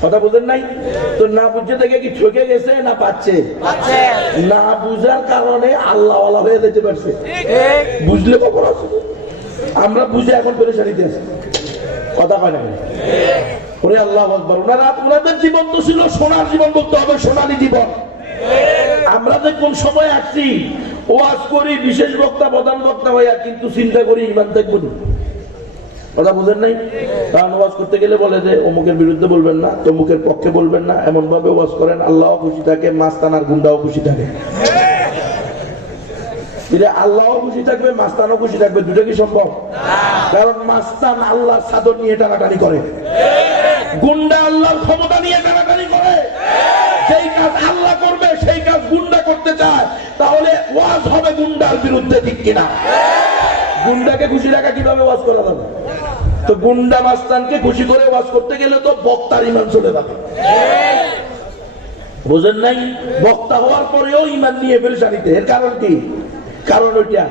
কথা বুঝেন নাই তো? না বুঝে দেখে কি ঠকে গেছে না পাচ্ছে? না বুঝার কারণে আল্লাহ ওয়ালা হয়ে যেতে পারছে। বুঝলে কখন আছে? আমরা বুঝে এখন পেরেশানিতে আছি। কথা কয় না? ওরে আল্লাহু আকবার। ওনাদের জীবন তো ছিল সোনার জীবন, বলতে হবে সোনালী জীবন। আমরা যে কোন সময় আসছি, ওয়াজ করি বিশেষ বক্তা, প্রধান বক্তা হইয়া, কিন্তু চিন্তা করি ইমান থাকবো না। কথা বুঝেন নাই? কারণ ওয়াজ করতে গেলে বলে যে অমুকের বিরুদ্ধে বলবেন না, তমুকের পক্ষে বলবেন না, এমন ভাবে ওয়াজ করেন আল্লাহও খুশি থাকে, মাস্তানার গুন্ডাও খুশি থাকে। আল্লাহও খুশি থাকবে, মাস্তানও খুশি থাকবে, দুটো কি সম্ভব? কারণ মাস্তান আল্লাহর চাদর নিয়ে টানাটানি করে, গুন্ডা আল্লাহর ক্ষমতা নিয়ে টানাটানি করে। সেই কাজ আল্লাহ করবে, সেই কাজ গুন্ডা করতে চায়, তাহলে ওয়াজ হবে গুন্ডার বিরুদ্ধে, ঠিক কিনা? গুন্ডাকে খুশি রাখা কিভাবে ওয়াজ করা যাবে? তো গুন্ডা মাস্তানকে খুশি করে ওয়াজ করতে গেলে তো বক্তার ইমান চলে যাবে। বুঝেন নাই? বক্তা হওয়ার পরেও ইমান নিয়ে পেরেশানিতে। এর কারণ কি? কারণ ওইটা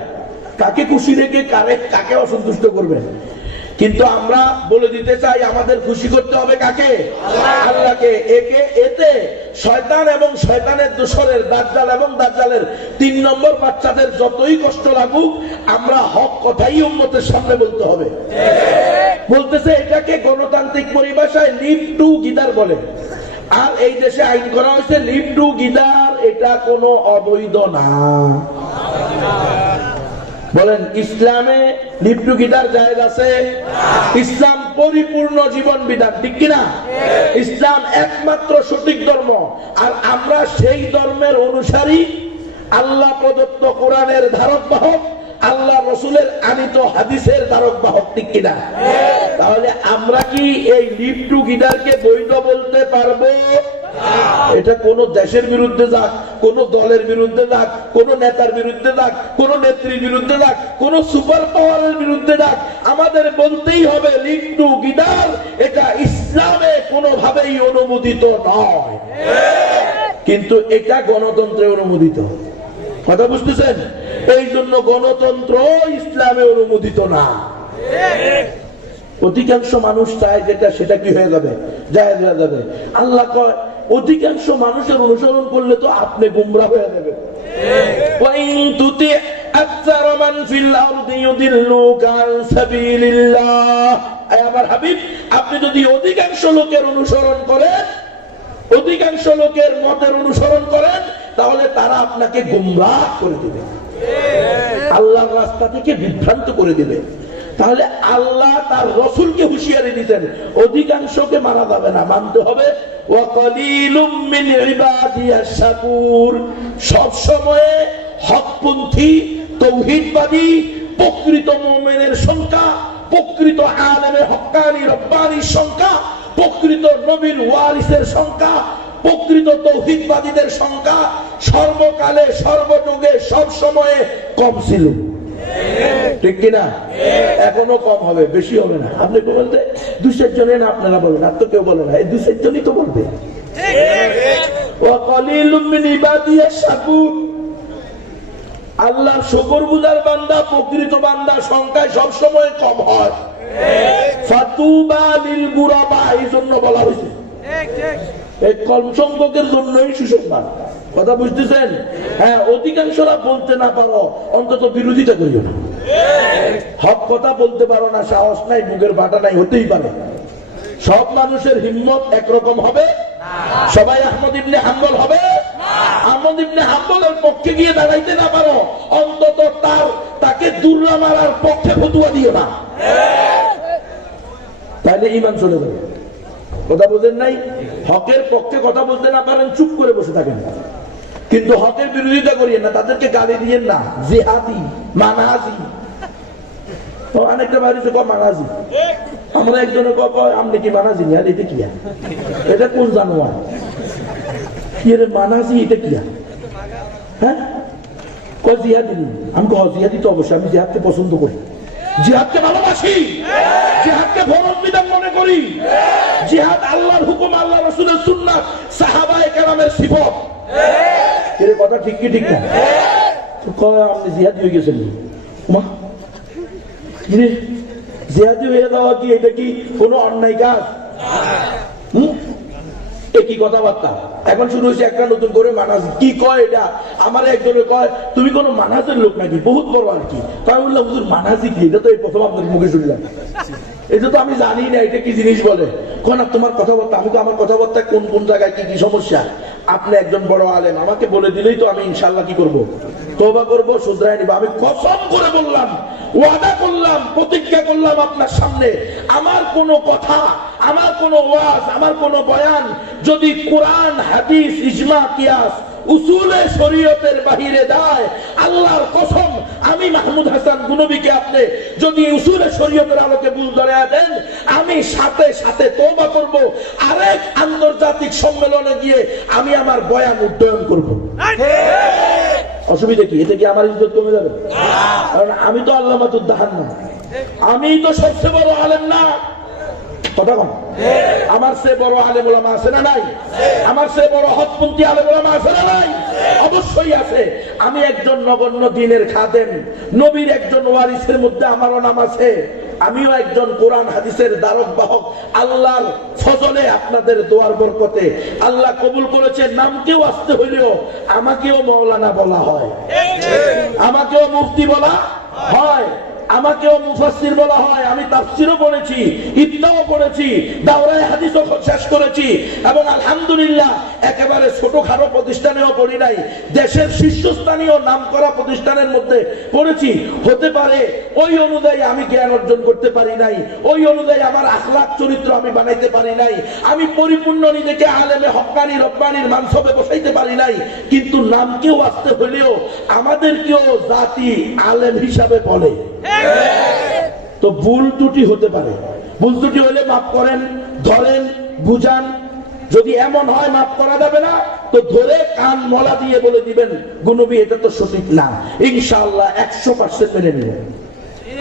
কাকে খুশি রেখে কাকে অসন্তুষ্ট করবে। কিন্তু আমরা বলে দিতে চাই, আমাদের খুশি করতে হবে কাকে? আল্লাহকে। এতে শয়তান এবং শয়তানের দোসরের, দাজ্জাল এবং দাজ্জালের 3 নম্বর বাচ্চাদের যতই কষ্ট লাগুক, আমরা হক কথাই উম্মতের সামনে বলতে হবে। বলতেছে এটাকে গণতান্ত্রিক পরিভাষায় লিভ টু গিদার বলে। আর এই দেশে আইন করা হয়েছে লিভ টু গিদার, এটা কোনো অবৈধ না। বলেন ইসলামে লিভ টু গিদার জায়েজ আছে? ইসলাম পরিপূর্ণ জীবন বিধান, ঠিক কিনা? ইসলাম একমাত্র সঠিক ধর্ম, আর আমরা সেই ধর্মের অনুসারী, আল্লাহ প্রদত্ত কোরআনের ধারক বাহক, আল্লাহ রসুলের আনিত হাদিসের ধারক বাহক, ঠিক কিনা? তাহলে আমরা কি এই লিভ টুগেদারকে বৈধ বলতে পারবো? এটা কোন দেশের বিরুদ্ধে যাক, কোন দলের বিরুদ্ধে যাক, কোন নেতার বিরুদ্ধে যাক, কোন নেত্রীর বিরুদ্ধে যাক, কোন সুপার পাওয়ারের বিরুদ্ধে যাক, আমাদের বলতেই হবে লিভ টুগেদার এটা ইসলামে কোনোভাবেই অনুমোদিত নয়। কিন্তু এটা গণতন্ত্রে অনুমোদিত। কথা বুঝতেছেন? এই জন্য গণতন্ত্র ইসলামে অনুমোদিত না। অধিকাংশ মানুষ চায় যেটা সেটা কি হয়ে যাবে, জায়েজ হয়ে যাবে। আল্লাহ কয় অধিকাংশ মানুষের অনুসরণ করলে তো আপনি গুমরাহ হয়ে যাবেন। ওয়াইন তুতি আকসার মান ফিল আরদি ইউদিল্লুকা আন সাবিলিল্লাহ। আমার হাবিব, আপনি যদি অধিকাংশ লোকের অনুসরণ করেন, অধিকাংশ লোকের মতের অনুসরণ করেন, তাহলে তারা আপনাকে গুমরাহ করে দিবে, আল্লাহর রাস্তা থেকে বিভ্রান্ত করে দিবে। তাহলে আল্লাহ তার রাসূলকে হুঁশিয়ারি দিতেন অধিকাংশকে মানা যাবে না, মানতে হবে ওয়া কালিলুম মিন ইবাদিয়াশ শাকুর। সব সময়ে হকপন্থী তাওহীদবাদী প্রকৃত মুমিনের সংখ্যা, প্রকৃত আলেমে হক্কানি রব্বানির সংখ্যা, প্রকৃত নবীর ওয়ারিসের সংখ্যা, প্রকৃত তাওহীদবাদীদের সংখ্যা সর্বকালে সর্বযুগে সব সময়ে কম ছিল। ঠিক কিনা? এখনো কম হবে, বেশি হবে না। আপনি বলতে 2-4 জনে না, আপনারা বলেন, আর তো কেউ বলে না, এই 2-4 জনই তো বলবে। আল্লাহর শুকরগুজার বান্দা, প্রকৃত বান্দা সংখ্যায় সবসময় কম হয়। ফাতুবা লিল গুরাবা, এই জন্য বলা হয়েছে, এই কম সংখ্যকের জন্যই সুসংবাদ। কথা বুঝতেছেন? হ্যাঁ, অধিকাংশরা বলতে না পারো, অন্তত বিরোধিতা করিও না। হক কথা বলতে পারো না, সাহস নাই, বুকের বাটা নাই, হতেই পারে। সব মানুষের হিম্মত একরকম হবে? সবাই আহমদ ইবনে হাম্বল হবে? আহমদ ইবনে হাম্বলের পক্ষে গিয়ে দাঁড়াইতে না পারো, অন্তত তাকে দুর্রা মারার পক্ষে ফতোয়া দিও না, তাহলে ঈমান চলে যাবে। কথা বুঝেন নাই? হকের পক্ষে কথা বলতে না পারেন, চুপ করে বসে থাকেন, কিন্তু হকের বিরোধিতা করিয়েন না, তাদেরকে গালি দিয়েন না। জিহাদি, মানাজি, অনেকটা বাড়িতে মানাজি, আমরা একজনে আপনি কি মানাজি? আর এটা কি? এটা কোন জানোয়ার? মানাজি এটা কি? হ্যাঁ, জিহাদি। আমি জিহাদি তো অবশ্যই, আমি জিহাদকে পছন্দ করি, জিহাদকে ভালোবাসি, জিহাদকে ফরজ বিধান মনে করি। জিহাদ আল্লাহর হুকুম, আল্লাহ রাসূলের সুন্নাত, সাহাবায়ে কেরামের সিফত। এর কথা ঠিক কি ঠিক না? তো কয় আপনি জিহাদি হয়ে গেছেন। মা জিহাদি হয়ে যাওয়া কি এটা কি কোনো অন্যায় কাজ? একই কথাবার্তা এখন শুরু হয়েছে একটা নতুন করে মানাজ। কি কয় এটা? আমার একজনে কয় তুমি কোন মানাজের লোক নাকি, বহুত বড় আর কি। তাই বললাম হুজুর মানাজি কি? এটা তো এই প্রথম আপনার মুখে শুনলাম, এটা তো আমি জানি না এটা কি জিনিস বলে। কোন তোমার কথাবার্তা, আমি তো আমার কথাবার্তা কোন কোন জায়গায় কি কি সমস্যা, আপনি একজন বড় আলেম, আমাকে বলে দিলেই তো আমি ইনশাল্লাহ কি করবো, তওবা করবো, শুধরায় নিব। আমি কসম করে বললাম, ওয়াদা করলাম, প্রতিজ্ঞা করলাম আপনার সামনে, আমার কোন কথা, আমার কোন ওয়াজ, আমার কোন বয়ান যদি কোরআন, হাদিস, ইজমা, কিয়াস, উসুলে শরীয়তের বাহিরে যায়, আল্লাহর কসম, আমি মাহমুদ হাসান গুনবীকে আপনি যদি উসুলে শরীয়তের আলোকে ভুল ধরে দেন, আমি সাথে সাথে তওবা করব, আরেক আন্তর্জাতিক সম্মেলনে গিয়ে আমি আমার বয়ান উড্ডয়ন করব। অসুবিধা কি? এতে কি আমার ইজ্জত কমে যাবে? কারণ আমি তো আল্লামাতুদ দাহান না, আমি তো সবচেয়ে বড় আলেম না। কথা কম, আমার চেয়ে বড় আলেম ওলামা আছে না নাই? আমার চেয়ে বড় হকপন্থী আলেম ওলামা আছে না নাই? অবশ্যই আছে। আমি একজন নগণ্য দ্বীনের খাদেম, নবীর একজন ওয়ারিসের মধ্যে আমারও নাম আছে। আমিও একজন কোরআন হাদিসের দ্বারক বাহক। আল্লাহর ফজলে, আপনাদের দোয়ার বরকতে আল্লাহ কবুল করেছে। নামকেও আসতে হইলেও আমাকেও মাওলানা বলা হয়, আমাকেও মুফতি বলা হয়, আমাকেও মুফাসসির বলা হয়। আমি তাফসীরও পড়েছি, ইবনাও পড়েছি, দাওরায়ে হাদিসও শেষ করেছি, এবং আলহামদুলিল্লাহ একেবারে ছোটখাটো প্রতিষ্ঠানেও পড়ি নাই, দেশের শীর্ষস্থানীয় নামকরা প্রতিষ্ঠানের মধ্যে পড়েছি। হতে পারে ওই অনুযায়ী আমি জ্ঞান অর্জন করতে পারি নাই, ওই অনুযায়ী আমার আখলাক চরিত্র আমি বানাইতে পারি নাই, আমি পরিপূর্ণ নিজেকে আলেমে হক্কানি রব্বানির মানসবে বসাইতে পারি নাই, কিন্তু নামকেও আসতে হলেও আমাদেরকেও জাতি আলেম হিসাবে বলে। তো ভুল ত্রুটি হতে পারে, ভুল ত্রুটি হলে মাফ করেন, ধরেন, বুঝান। যদি এমন হয় মাফ করা যাবে না, তো ধরে কান মলা দিয়ে বলে দিবেন গুনবী এটা তো সঠিক না, ইনশাআল্লাহ 100% মেনে নেবেন।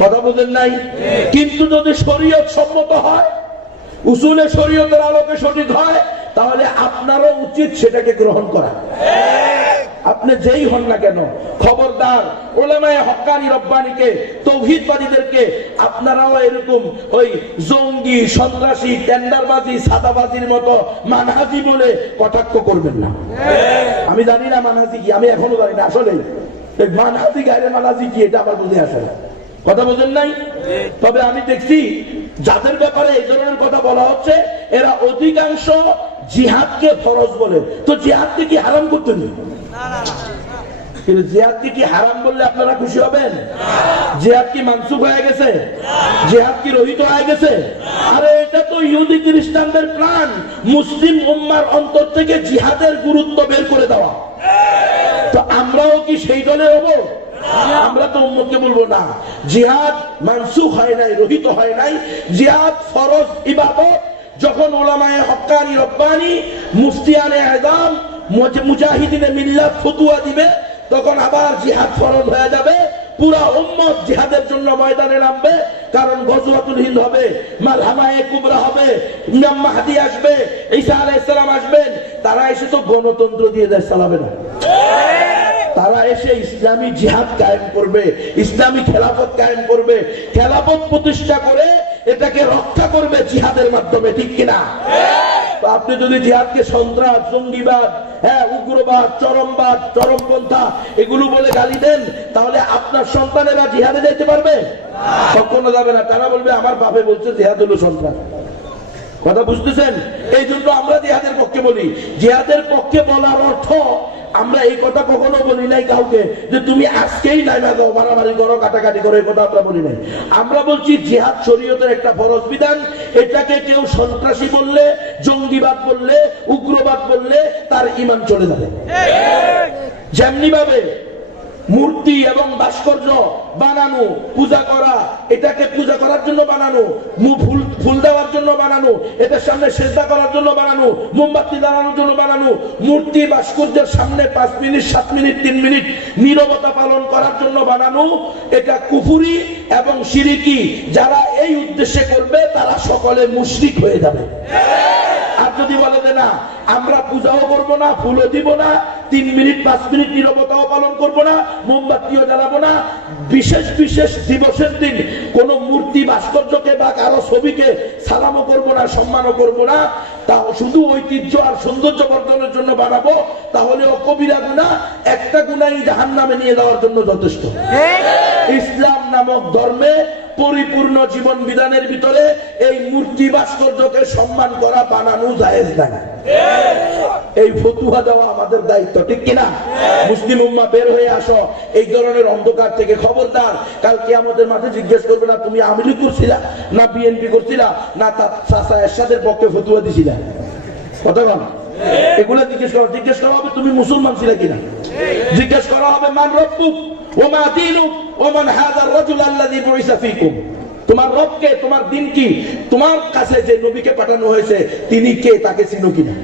কথা বুঝেন নাই? কিন্তু যদি শরীয়ত সম্মত হয়, উসুলে শরীয়তের আলোকে সঠিক হয়, তাহলে আপনারও উচিত সেটাকে গ্রহণ করা। আপনি যেই হন না কেন, খবরদার উলামায়ে হক্কানি রব্বানিকে, তৌহিদবাদীদেরকে আপনারাও এরকম ওই জঙ্গি, সন্ত্রাসী, টেন্ডারবাজি, সাদাবাজির মতো মানহাজি বলে কটাক্ষ করবেন না। আমি জানি না মানহাজি কি, আমি এখনো জানি না আসলে মানহাজি গায়ে মানহাজি কি, এটা আমার বুঝে আসে না। কথা বোঝেন নাই? তবে আমি দেখছি যাদের ব্যাপারে এই ধরনের কথা বলা হচ্ছে, এরা অধিকাংশ জিহাদকে ফরজ বলে। তো জিহাদকে কি হারাম করতেন? জিহাদকে কি হারাম বললে আপনারা খুশি হবেন? জিহাদ কি মানসুখ হয়ে গেছে? জিহাদ কি রহিত হয়ে গেছে? আরে এটা তো ইহুদি খ্রিস্টানদের প্ল্যান, মুসলিম উম্মার অন্তর থেকে জিহাদের গুরুত্ব বের করে দেওয়া। তো আমরাও কি সেই দলে হবো? আমরা তো উম্মতকে বলবো না জিহাদ মানসুখ হয় নাই, রহিত হয় নাই। জিহাদ ফরজ ইবাদত। যখন উলামায়ে হক্কানি রব্বানি, মুফতিয়ানে আযম, মুজাহিদিনে মিল্লাত ফতোয়া দিবে, তখন আবার জিহাদ ফরজ হয়ে যাবে। পুরা উম্মত জিহাদের জন্য ময়দানে নামবে, কারণ গজওয়াতুল হিন্দ হবে, মালহামায়ে কুবরা হবে, ইমাম মাহদি আসবে, ঈসা আলাইহিস সালাম আসবেন। তারা এসে তো গণতন্ত্র দিয়ে দেশ চালাবে না, তারা এসে ইসলামী জিহাদ কায়েম করবে, ইসলামী খেলাফত কায়েম করবে, খেলাফত প্রতিষ্ঠা করে এটাকে রক্ষা করবে জিহাদের মাধ্যমে। ঠিক কিনা? তো আপনি যদি জিহাদকে সন্ত্রাস, জঙ্গিবাদ, উগ্রবাদ, চরমবাদ, চরমপন্থা এগুলো বলে গালি দেন, তাহলে আপনার সন্তানেরা জিহাদে যেতে পারবে? কখনো যাবে না। তারা বলবে আমার বাপে বলছে জিহাদ হলো সন্ত্রাস। কথা বুঝতেছেন? এই জন্য আমরা জিহাদের পক্ষে বলি। জিহাদের পক্ষে বলার অর্থ আমরা এই কথা কখনো বলি নাই কাউকে যে তুমি আজকেই নাইমা যাও, মারামারি করো, কাটাকাটি করো, এই কথা আমরা বলি নাই। আমরা বলছি জিহাদ শরীয়তের একটা ফরজ বিধান। এটাকে কেউ সন্ত্রাসী বললে, জঙ্গিবাদ বললে, উগ্রবাদ বললে তার ঈমান চলে যাবে। যেমনি ভাবে মূর্তি এবং ভাস্কর্য বানানো, পূজা করা, এটাকে পূজা করার জন্য বানানো, ফুল দেওয়ার জন্য বানানো, এটার সামনে সেজদা করার জন্য বানানো, মোমবাতি জ্বালানোর জন্য বানানো, মূর্তি ভাস্কর্যের সামনে 5 মিনিট, 7 মিনিট, 3 মিনিট নীরবতা পালন করার জন্য বানানো, এটা কুফরি এবং শিরকি। যারা এই উদ্দেশ্যে করবে তারা সকলে মুশরিক হয়ে যাবে। আর যদি বলে যে না আমরা পূজাও করবো না, ফুলও দিব না, 3 মিনিট 5 মিনিট নীরবতাও পালন করবো না, মোমবাতিও জ্বালাবো না, বিশেষ বিশেষ দিবসের দিন কোন মূর্তি, ভাস্কর্যকে বা কারো ছবিকে সালামও করবো না, সম্মানও করবো না, তা শুধু ঐতিহ্য আর সৌন্দর্য বর্ধনের জন্য বানাবো, তাহলে ও কবিরা গুনাহ, একটা গুনাহই জাহান্নামে নিয়ে যাওয়ার জন্য যথেষ্ট। ইসলাম নামক ধর্মে পরিপূর্ণ জীবন বিধানের ভিতরে এই মূর্তি, ভাস্কর্যকে সম্মান করা, বানানো জায়েজ না। এই ফতুয়া দেওয়া আমাদের দায়িত্ব। ঠিক কিনা? মুসলিম উম্মাহ বের হয়ে আসো এই ধরনের অন্ধকার থেকে। খবরদার, কাল কিয়ামতের মাঠে জিজ্ঞেস করবে না তুমি আওয়ামী লীগ করছিলা না বিএনপি করছিলা না চাচা এরশাদের পক্ষে ফতুয়া দিছিলা। কথা বল, এগুলা জিজ্ঞেস করা হবে তুমি মুসলমান ছিলা কিনা। জিজ্ঞেস করা হবে মান রব্বুক ওয়া মা দীনুক ওয়া মান হাযার রাজুল আল্লাযী বুইসা ফীকুম। তোমার রব কে, তোমার দিন কি, তোমার কাছে যে নবীকে পাঠানো হয়েছে তিনি কে, তাকে চিনো কিনা।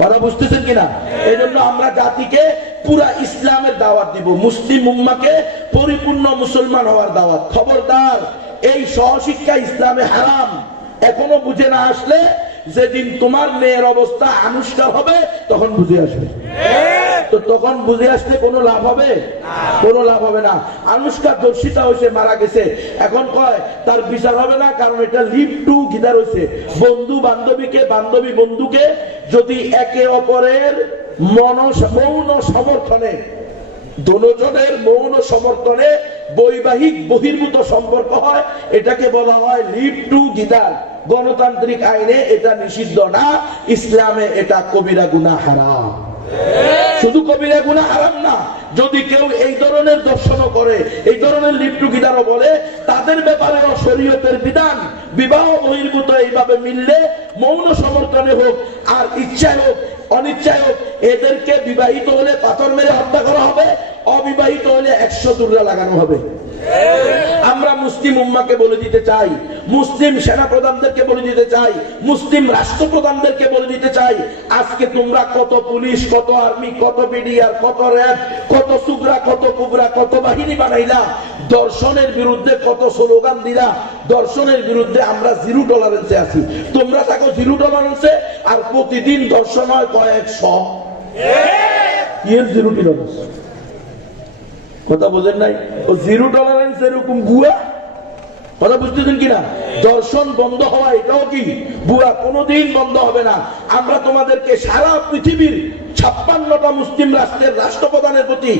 কথা বুঝতেছেন কিনা? এই জন্য আমরা জাতিকে পুরা ইসলামের দাওয়াত দিব, মুসলিম উম্মাকে পরিপূর্ণ মুসলমান হওয়ার দাওয়াত। খবরদার, এই সহশিক্ষা ইসলামে হারাম। এখনো বুঝে না আসলে যেদিন তোমার মেয়ের অবস্থা আনুষ্কার হবে তখন বুঝে আসবে। তো তখন বুঝে আসলে কোনো লাভ হবে? কোনো লাভ হবে না। আনুষ্কা দর্শিতা হয়েছে, মারা গেছে, এখন কয় তার বিচার হবে না, কারণ এটা লিভ টু গিদার হয়েছে। বন্ধু বান্ধবীকে, বান্ধবী বন্ধুকে যদি একে অপরের মৌন সমর্থনে, দুজনের মৌন সমর্থনে বৈবাহিক বহির্ভূত সম্পর্ক হয়, এটাকে বলা হয় লিভ টু গিদার। গণতান্ত্রিক আইনে এটা নিষিদ্ধ না, ইসলামে এটা কবিরা গুনাহ হারাম। শুধু কবিরা গুনাহ হারাম না, যদি কেউ এই ধরনের দর্শনও করে, এই ধরনের লিভ টু গিদারও বলে, তাদের ব্যাপারে শরীয়তের বিধান বিবাহ বহির্ভূত এইভাবে মিললে মৌন সমর্থনে হোক আর ইচ্ছায় হোক অনিচ্ছায় হোক, এদেরকে বিবাহিত হলে পাথর মেরে হত্যা করা হবে, অবিবাহিত হলে 100 দুর্রা লাগানো হবে। আমরা মুসলিম উম্মাকে বলে দিতে চাই, মুসলিম সেনা প্রধানদেরকে বলে দিতে চাই, মুসলিম রাষ্ট্রপ্রধানদেরকে বলে দিতে চাই, আজকে তোমরা কত পুলিশ, কত আর্মি, কত বিডিআর, কত র্যাব, কত সুগরা, কত কুবরা, কত বাহিনী বানাইলা, দর্শনের বিরুদ্ধে কত স্লোগান দিলা, দর্শনের বিরুদ্ধে আমরা জিরো টলারেন্সে আছি। তোমরা থাকো জিরো টলারেন্সে, আর প্রতিদিন দর্শন হয় কয়েকশো। জিরো টলারেন্স কথা বোঝেন নাই? ও জিরো টলারেন্স এরকম বুয়া কথা বুঝতেছেন কিনা? দর্শন বন্ধ হওয়া এটাও কি বুয়া, কোনোদিন বন্ধ হবে না। আমরা তোমাদেরকে সারা পৃথিবীর 56টা মুসলিম রাষ্ট্রের রাষ্ট্রপ্রধানের প্রতি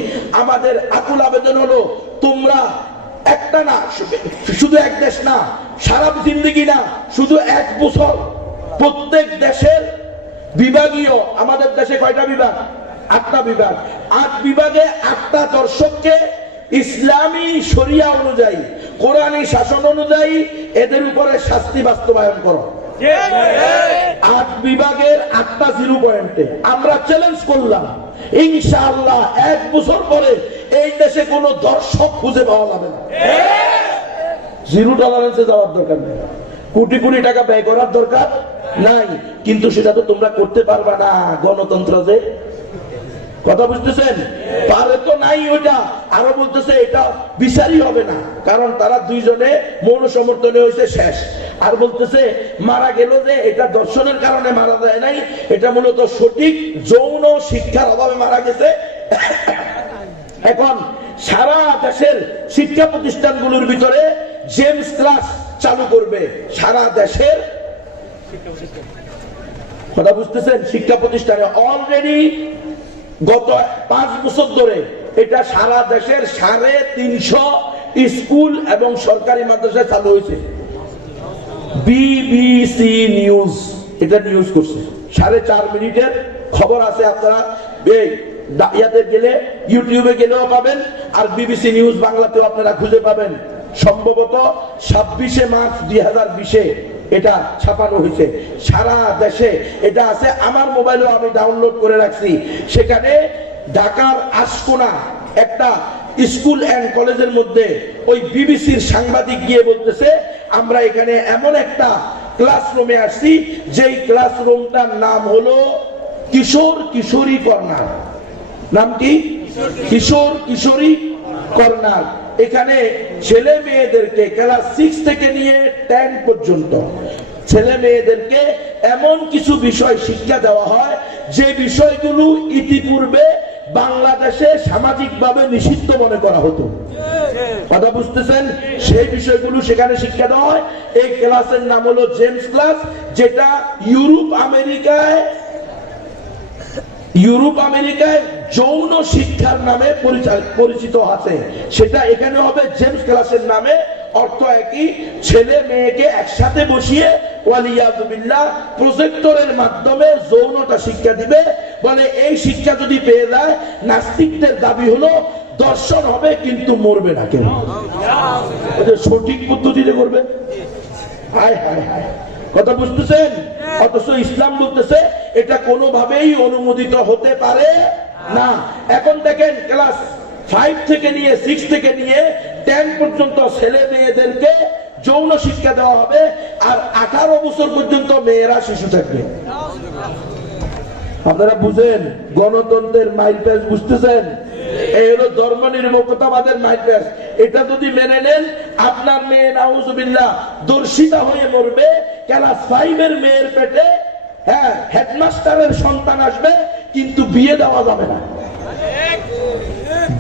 আমাদের আকুল আবেদন হলো, তোমরা একটা না, শুধু এক দেশ না, সারা জিন্দেগি না, শুধু 1 বছর প্রত্যেক দেশের বিভাগীয়, আমাদের দেশে কয়টা বিভাগ? 8টা বিভাগ। 8 বিভাগে 8টা দর্শককে ইসলামী শরিয়া অনুযায়ী, কোরআনী শাসন অনুযায়ী এদের উপরে শাস্তি বাস্তবায়ন করো। 8 বিভাগের 8টা জিরো পয়েন্টে আমরা চ্যালেঞ্জ করলাম, ইনশাআল্লাহ 1 বছর পরে এই দেশে কোনো দর্শক খুঁজে পাওয়া যাবে না। জিরো টলারেন্সে যাওয়ার দরকার নেই, কোটি কোটি টাকা ব্যয় করার দরকার নাই, কিন্তু সেটা তো তোমরা করতে পারবা না। গণতন্ত্র যে কথা বুঝতেছেন, পারে তো নাই ওইটা। আরো বলতেছে এটা বিচারই হবে না, কারণ তারা দুইজনে মৌন সমর্থনে হয়েছে শেষ। আর বলতেছে মারা গেল যে এটা দর্শনের কারণে মারা যায় নাই, এটা মূলত সঠিক যৌন শিক্ষার অভাবে মারা গেছে। এখন সারা দেশের শিক্ষা প্রতিষ্ঠানগুলোর ভিতরে জেমস ক্লাস চালু করবে, সারা দেশের কথা বুঝতেছেন শিক্ষা প্রতিষ্ঠানে। অলরেডি গত 5 বছর ধরে এটা সারা দেশের 350 স্কুল এবং সরকারি মাদ্রাসায় চালু হয়েছে। বিবিসি নিউজ এটা নিউজ করছে, 4.5 মিনিটের খবর আছে। আপনারা ইয়াতে গেলে, ইউটিউবে গেলেও পাবেন, আর বিবিসি নিউজ বাংলাতেও আপনারা খুঁজে পাবেন। সম্ভবত 26 মার্চ 2020 এটা ছাপানো হয়েছে সারা দেশে। এটা আছে আমার মোবাইলেও, আমি ডাউনলোড করে রাখছি। সেখানে ঢাকার আশকোনা একটা স্কুল এন্ড কলেজের মধ্যে ওই বিবিসির সাংবাদিক গিয়ে বলতেছে, আমরা এখানে এমন একটা ক্লাসরুমে আসছি যেই ক্লাসরুমটার নাম হলো কিশোর কিশোরী কর্নার। নাম কি? কিশোর কিশোরী কর্নার। এখানে ছেলে মেয়েদেরকে ক্লাস 6 থেকে নিয়ে 10 পর্যন্ত ছেলে মেয়েদেরকে এমন কিছু বিষয় শিক্ষা দেওয়া হয় যে বিষয়গুলো ইতিপূর্বে বাংলাদেশে সামাজিকভাবে নিষিদ্ধ মনে করা হতো। কথা বুঝতেছেন? সেই বিষয়গুলো সেখানে শিক্ষা দেওয়া হয়। এই ক্লাসের নাম হলো জেমস ক্লাস, যেটা ইউরোপ আমেরিকায় যৌন শিক্ষার নামে পরিচিত আছে। সেটা এখানে হবে জেমস ক্লাসের নামে। অর্থ একই, ছেলে মেয়েকে একসাথে বসিয়ে ওয়ালিয়াযুবিল্লাহ প্রজেক্টরের মাধ্যমে যৌনতা শিক্ষা দিবে। বলে এই শিক্ষা যদি পেয়ে যায়, নাস্তিকদের দাবি হলো দর্শন হবে কিন্তু মরবে না কেন, সঠিক পদ্ধতিতে করবে। হায় হায় হায়, কথা বুঝতেছেন? অথচ ইসলাম বলতেছে এটা কোনোভাবেই অনুমোদিত হতে পারে না। এখন দেখেন ক্লাস 5 থেকে নিয়ে 6 থেকে নিয়ে 10 পর্যন্ত ছেলে মেয়েদেরকে যৌন শিক্ষা দেওয়া হবে, আর 18 বছর পর্যন্ত মেয়েরা শিশু থাকবে। আপনারা বুঝেন গণতন্ত্রের মাইলপ্যাচ, বুঝতেছেন? এই হলো ধর্ম নিরপেক্ষতাবাদের মাইলপ্যাচ। এটা যদি মেনে নেন, আপনার মেয়ে নাউজুবিল্লাহ দর্শিতা হয়ে মরবে। ক্লাস 5 এর মেয়ের পেটে হেডমাস্টারের সন্তান আসবে, কিন্তু বিয়ে দেওয়া যাবে না।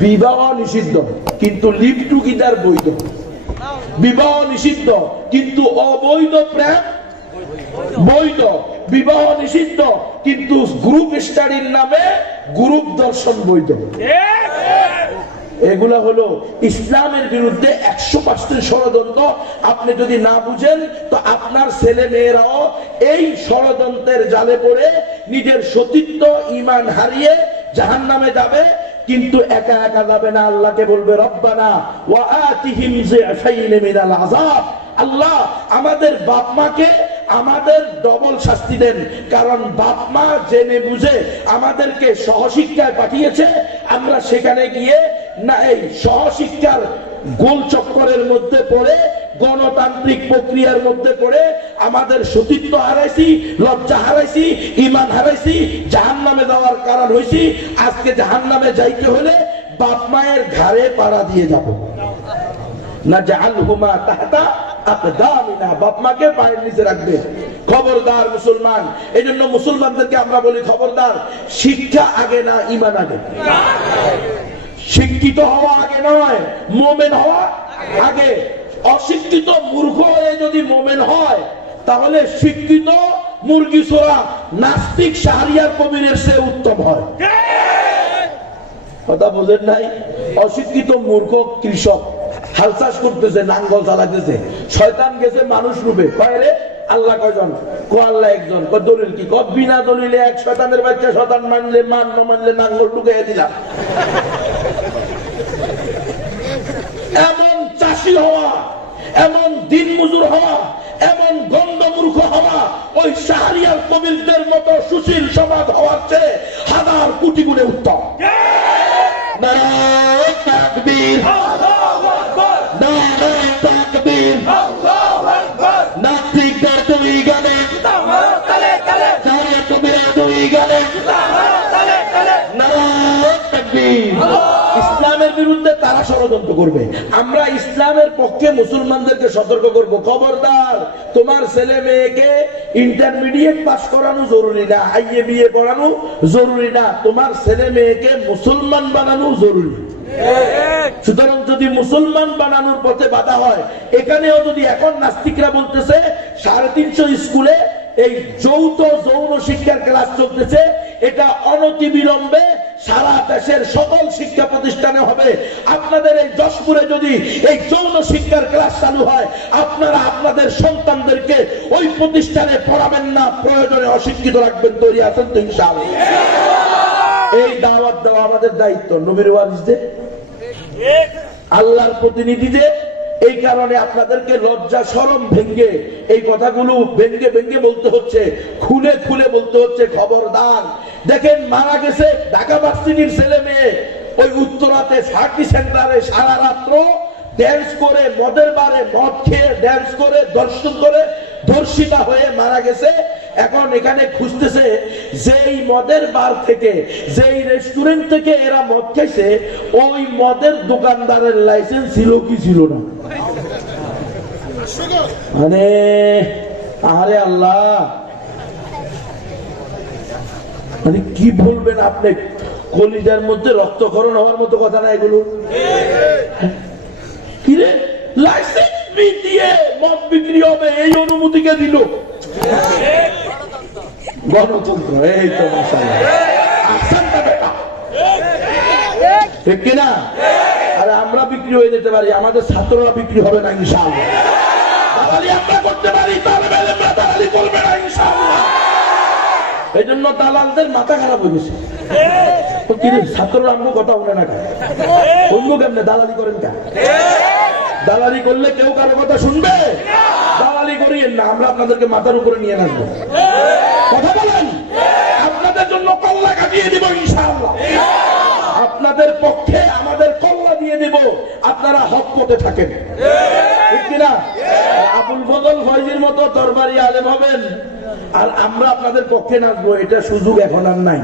বিবাহ নিষিদ্ধ কিন্তু লিভ টুগেদার বৈধ। বিবাহ নিষিদ্ধ কিন্তু অবৈধ প্রেম বৈধ। বিবাহ নিষিদ্ধ কিন্তু গ্রুপ স্টাডির নামে গ্রুপ দর্শন বৈধ। এগুলা হলো ইসলামের বিরুদ্ধে 100% ষড়যন্ত্র। আপনি যদি না বুঝেন, তো আপনার ছেলে মেয়েরাও এই ষড়যন্ত্রের জালে পড়ে নিজের সতীত্ব ঈমান হারিয়ে জাহান্নামে যাবে। কিন্তু একা একা যাবে না, আল্লাহকে বলবে রব্বানা ওয়া আতিহিম যিফাইন মিনাল আযাব। আল্লাহ আমাদের বাপ মাকে আমাদের ডবল শাস্তি দেন, কারণ বাপ মা জেনে বুঝে আমাদেরকে সহশিক্ষায় পাঠিয়েছে। আমরা সেখানে গিয়ে না এই সহশিক্ষার গোল চক্করের মধ্যে পড়ে, গণতান্ত্রিক প্রক্রিয়ার মধ্যে পড়ে আমাদের সতীত্ব হারাইছি, লজ্জা হারাইছি, ঈমান হারাইছি, জাহান্নামে যাওয়ার কারণ হইছি। আজকে জাহান্নামে যাইতে হলে বাপ মায়ের ঘাড়ে পাড়া দিয়ে যাব না, জাআলহুমা তাহতা আকদামিনা, বাপ মাকে পায়ের নিচে রাখবে। খবরদার মুসলমান। এই জন্য মুসলমানদেরকে আমরা বলি খবরদার, শিক্ষা আগে না ঈমান আগে। শিক্ষিত হওয়া আগে নয়, মুমিন হওয়া আগে। অশিক্ষিত মূর্খ হয়ে যদি মুমিন হয়, তাহলে শিক্ষিত মুরগি ছোড়া নাস্তিক শাহরিয়ার কবিরের চেয়ে উত্তম হয়। কথা বোঝেন নাই? অশিক্ষিত মূর্খ কৃষক হাল চাষ করতেছে, নাঙ্গল চালাতেছে, শয়তান গেছে মানুষ রূপে, কয় রে আল্লাহ কয়জন? কো আল্লাহ একজন। কয় দলিল কি? কয় বিনা দলিলে এক শয়তানের বাচ্চা, শয়তান মানলে মান, না মানলে নাঙ্গল ঢুকাইয়া দিলাম। এমন চাষি হওয়া, এমন দিন মজুর হওয়া, এমন গন্ধমূর্খ হওয়া ওই শাহরিয়ার কবিরদের মতো সুশীল সমাজ হওয়ার চেয়ে হাজার কোটি গুণে উত্তম। নারায়ে তাকবীর, নারায়ে তাকবীর, নাস্তিকদের দুই গানে, শাহরিয়ার কবিরের দুই গানে, নারায়ে তাকবীর। ইসলামের বিরুদ্ধে তারা ষড়যন্ত্র করবে, আমরা ইসলামের পক্ষে মুসলমানদেরকে সতর্ক করব, খবরদার তোমার ছেলে মেয়েকে ইন্টারমিডিয়েট পাস করানো জরুরি না, হাইয়ে বিয়ে পড়ানো জরুরি না, তোমার ছেলে মেয়েকে মুসলমান বানানো জরুরি। সুতরাং যদি মুসলমান বানানোর পথে বাধা হয়, এখানেও যদি এখন নাস্তিকরা বলতেছে 350 স্কুলে এই যৌথ যৌন শিক্ষার ক্লাস চলতেছে, এটা অনতিবিলম্বে সারা দেশের সকল শিক্ষা প্রতিষ্ঠানে হবে। আপনাদের এই যশপুরে যদি এই যৌন শিক্ষার ক্লাস চালু হয়, আপনারা আপনাদের সন্তানদেরকে ওই প্রতিষ্ঠানে পড়াবেন না, প্রয়োজনে অশিক্ষিত রাখবেন। তৈরি আছেন তো ইনশাআল্লাহ? এই দাওয়াত দেওয়া আমাদের দায়িত্ব, নবীর ওয়ারিসদের, আল্লাহর প্রতিনিধিদের। এই কারণে আপনাদেরকে লজ্জা শরম ভেঙ্গে এই কথাগুলো ভেঙ্গে ভেঙ্গে বলতে হচ্ছে, খুলে খুলে বলতে হচ্ছে। খবরদার। দেখেন মারা গেছে ঢাকা ভার্সিটির ছেলে মেয়ে, ওই উত্তরাতে সার্কি সেন্টারে সারা রাত্র ড্যান্স করে, মদের বারে মদ খেয়ে ড্যান্স করে, দর্শন করে ধর্ষিতা হয়ে মারা গেছে। এখন এখানে খুঁজতেছে যেই মদের বার থেকে, যেই রেস্টুরেন্ট থেকে এরা মদ খাইছে, ওই মদের দোকানদারের লাইসেন্স ছিল কি ছিল না। মানে আরে আল্লাহ, মানে কি বলবেন আপনি? কলিজার মধ্যে রক্তক্ষরণ হওয়ার মতো কথা না এগুলো। কিরে লাইসেন্স দিয়ে মদ বিক্রি হবে, এই অনুমতিকে দিল গণতন্ত্র। এই তো ঠিক কিনা? আরে আমরা বিক্রি হয়ে যেতে পারি, আমাদের ছাত্ররা বিক্রি হবে না ইনশাআল্লাহ। দালালি আমরা করতে পারি, তালেবে ইলমরা দালালি করবে না ইনশাআল্লাহ। এই জন্য দালালদের মাথা খারাপ হয়ে গেছে। ছাত্ররা আমরা কথা বলে না, অন্য কেমনে দালালি করেন কেন? দালালি করলে কেউ কারো কথা শুনবে? দালালি করিয়েন না, আমরা আপনাদেরকে মাথার উপরে নিয়ে আসবো। কথা বলেন, আপনাদের জন্য কল্লা কাটিয়ে দিব ইনশাআল্লাহ। আপনাদের পক্ষে আমাদের কল্লা দিয়ে দিব, আপনারা হক পথে থাকেন, ঠিক কিনা? আবুল ফজল ফয়জির মতো দরবারি আলেম হবেন, আর আমরা আপনাদের পক্ষে নাচবো, এটা সুযোগ এখন আর নাই।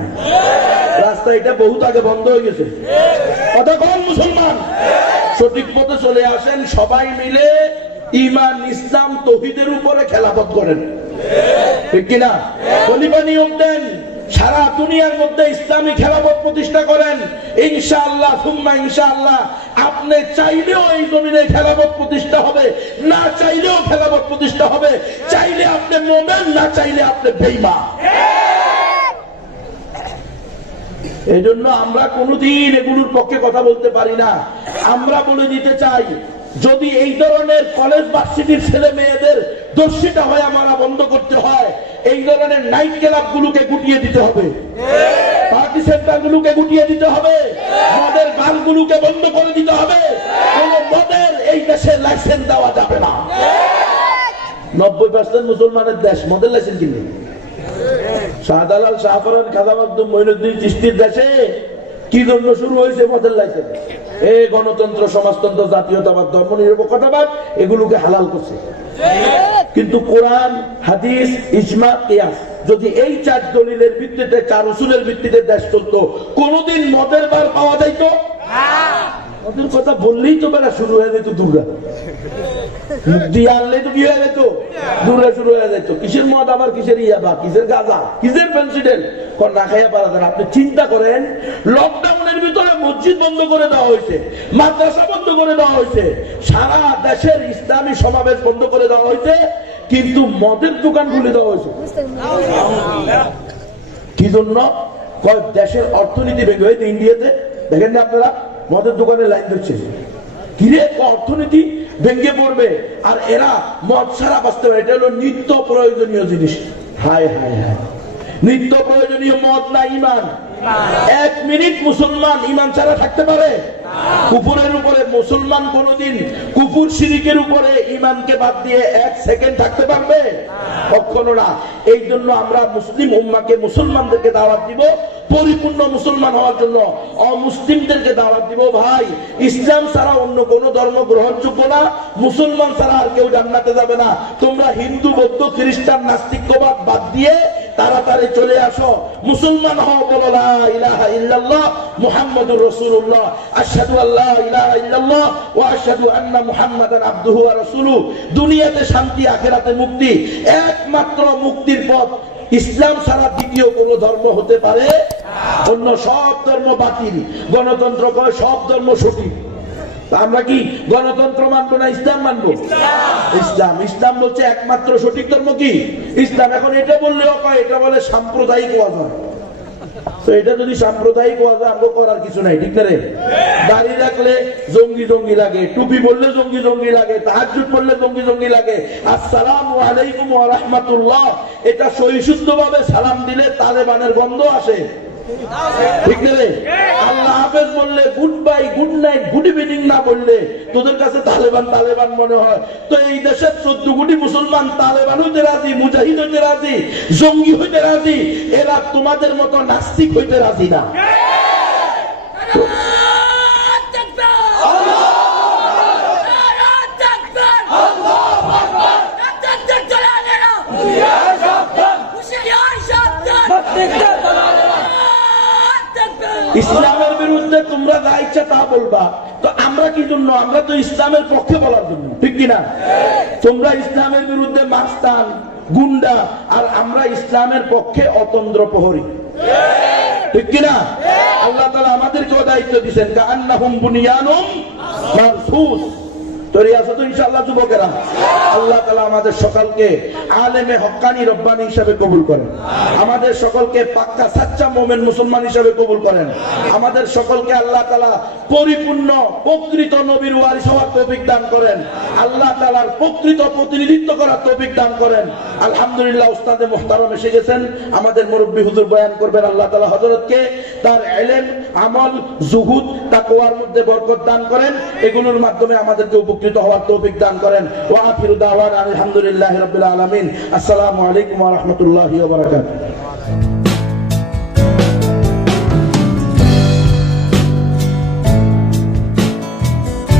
রাস্তা এটা বহুত আগে বন্ধ হয়ে গেছে। কথা কোন মুসলমান সঠিক পথে চলে আসেন, সবাই মিলে ঈমান, ইসলাম, তাওহীদের উপরে খেলাফত করেন, ঠিক কিনা? খলিফা নিয়োগ দেন, সারা দুনিয়ার মধ্যে ইসলামী খেলাফত প্রতিষ্ঠা করেন। ইনশাআল্লাহ সুম্মা ইনশাআল্লাহ আপনি চাইলেও এই জমিনে খেলাফত প্রতিষ্ঠা হবে, না চাইলেও খেলাফত প্রতিষ্ঠা হবে। চাইলে আপনি মুমিন, না চাইলে আপনি বেঈমান। এই জন্য আমরা কোনোদিন এগুলোর পক্ষে কথা বলতে পারি না। আমরা বলে দিতে চাই, যদি এই ধরনের কলেজ ভার্সিটির ছেলে মেয়েদের দর্শিতা হয় মারা বন্ধ করতে হয়, এই ধরনের নাইট ক্লাব গুলোকে গুটিয়ে দিতে হবে, পার্টি সেন্টার গুলোকে গুটিয়ে দিতে হবে, মদের বারগুলোকে বন্ধ করে দিতে হবে। কোন মদের এই দেশে লাইসেন্স দেওয়া যাবে না। 90% মুসলমানের দেশ, মদের লাইসেন্স কিনবে। শাহজালাল, শাহফরান, খাজা মাকদুম, মঈনুদ্দিন চিশতির দেশে কি জন্য শুরু হয়েছে মদের লাইসেন্স? এই গণতন্ত্র, সমাজতন্ত্র, জাতীয়তাবাদ, ধর্মনিরপেক্ষতাবাদ এগুলোকে হালাল করছে। কিন্তু কোরআন, হাদিস, ইজমা, কিয়াস, যদি এই 4 দলিলের ভিত্তিতে, 4 উসুলের ভিত্তিতে দেশ চলতো, কোনদিন মদের বার পাওয়া যাইতো? মদের কথা বললেই তো বেলা শুরু হয়ে যেত দুর্গা, মুখ দিয়ে আনলেই তো কি হয়ে যেত? দুর্গা শুরু হয়ে যেত। কিসের মদ, আবার কিসের ইয়াবা, কিসের গাঁজা, কিসের পেন্সিডেল, না খাইয়া পারা যায়। আপনি চিন্তা করেন, লকডাউনের ভিতরে মসজিদ বন্ধ করে দেওয়া হয়েছে, মাদ্রাসা বন্ধ করে দেওয়া হয়েছে, সারা দেশের ইসলামী সমাবেশ বন্ধ করে দেওয়া হয়েছে, কিন্তু মদের দোকান খুলে দেওয়া হয়েছে। কি জন্য? দেশের অর্থনীতি ভেঙে হয়েছে। ইন্ডিয়াতে দেখেন না আপনারা, মদের দোকানে লাইন ধরছে, কিরে অর্থনীতি ভেঙে পড়বে, আর এরা মদ ছাড়া বাঁচতে পারে। এটা হলো নিত্য প্রয়োজনীয় জিনিস। হায় হায় হায়, নিত্য প্রয়োজনীয় মদ না ইমান? 1 মিনিট মুসলমান ইমান ছাড়া থাকতে পারে? কুফরের উপরে মুসলমান কোনদিন কুফর শিরিকের উপরে ইমানকে বাদ দিয়ে 1 সেকেন্ড থাকতে পারবে? কখনো না। এই জন্য আমরা মুসলিম উম্মাকে, মুসলমানদেরকে দাওয়াত দিব পরিপূর্ণ মুসলমান হওয়ার জন্য। অমুসলিমদেরকে দাওয়াত দিব, ভাই ইসলাম ছাড়া অন্য কোন ধর্ম গ্রহণযোগ্য না, মুসলমান ছাড়া আর কেউ জান্নাতে যাবে না। তোমরা হিন্দু, বৌদ্ধ, খ্রিস্টান, নাস্তিকবাদ বাদ দিয়ে তাড়াতাড়ি চলে আসো, মুসলমান হও, বলো লা ইলাহা ইল্লাল্লাহ মুহাম্মাদুর রাসূলুল্লাহ, আশহাদু আল্লা ইলাহা ইল্লাল্লাহ ওয়া আশহাদু আন্না মুহাম্মাদান আবদুহু ওয়া রাসূলুহু। দুনিয়াতে শান্তি, আখিরাতে মুক্তি। একমাত্র মুক্তির পথ ইসলাম ছাড়া দ্বিতীয় কোন ধর্ম হতে পারে? অন্য সব ধর্ম বাতিল। গণতন্ত্র কয় সব ধর্ম সঠিক। আমরা কি গণতন্ত্র মানবো না ইসলাম মানবো? ইসলাম। ইসলাম বলছে একমাত্র সঠিক ধর্ম কি? ইসলাম। এখন এটা বললেও কয়, এটা বলে সাম্প্রদায়িক ওয়াজ। তো এটা যদি সাম্প্রদায়িক ওয়াজ, আমরা করার কিছু নাই, ঠিক না রে? দাড়ি রাখলে জঙ্গি জঙ্গি লাগে, টুপি বললে জঙ্গি জঙ্গি লাগে, তাহাজ্জুদ পড়লে জঙ্গি জঙ্গি লাগে, আসসালামু আলাইকুম ওয়া রাহমাতুল্লাহ এটা সহিষ্ণুতা ভাবে সালাম দিলে তালেবানের গন্ধ আসে, ঠিক না রে? আল্লাহ হাফেজ বললে, good bye, good night, good evening না বললে তোদের কাছে তালেবান তালেবান মনে হয়। তো এই দেশের 14 কোটি মুসলমান তালেবান হইতে রাজি, মুজাহিদ হইতে রাজি, জঙ্গি হইতে রাজি, এরা তোমাদের মতো নাস্তিক হইতে রাজি না। ইসলামের বিরুদ্ধে তোমরা যা ইচ্ছা তা বলবা, তো আমরা কি জন্য? আমরা তো ইসলামের পক্ষে বলার জন্য, ঠিক কিনা? তোমরা ইসলামের বিরুদ্ধে মাস্তান, গুন্ডা, আর আমরা ইসলামের পক্ষে অতন্দ্র প্রহরী, ঠিক কিনা? আল্লাহ তাআলা আমাদেরকেও দায়িত্ব দিয়েছেন, কাআন্নাহুম বুনিয়ানুম মারসুস। তৈরি আছো তো ইনশাআল্লাহ যুবকেরা? আল্লাহ তাআলা আমাদের সকলকে আলেমে হক্কানি রব্বানি হিসেবে কবুল করেন, আমাদের সকলকে পাক্কা সাচ্চা মুমিন মুসলমান হিসেবে কবুল করেন, আমাদের সকলকে আল্লাহ তাআলা পরিপূর্ণ প্রকৃত নবীর ওয়ারিস হওয়ার তৌফিক দান করেন, আল্লাহ তাআলার প্রকৃত প্রতিনিধিত্ব করার তৌফিক দান করেন। আলহামদুলিল্লাহ, উস্তাদে মুহতারাম এসে গেছেন, আমাদের মুরব্বী হুজুর বয়ান করবেন। আল্লাহ তাআলা হযরতকে তার ইলম, আমল, জুহুদ, তাকওয়ার মধ্যে বরকত দান করেন, এগুলোর মাধ্যমে আমাদেরকে উপকৃত হওয়ার তৌফিক দান করেন। ওয়া আখিরু দাওয়ানা আলহামদুলিল্লাহি রাব্বিল আলামিন। আসসালামু আলাইকুম ওয়া রাহমাতুল্লাহি ওয়া বারাকাতুহু।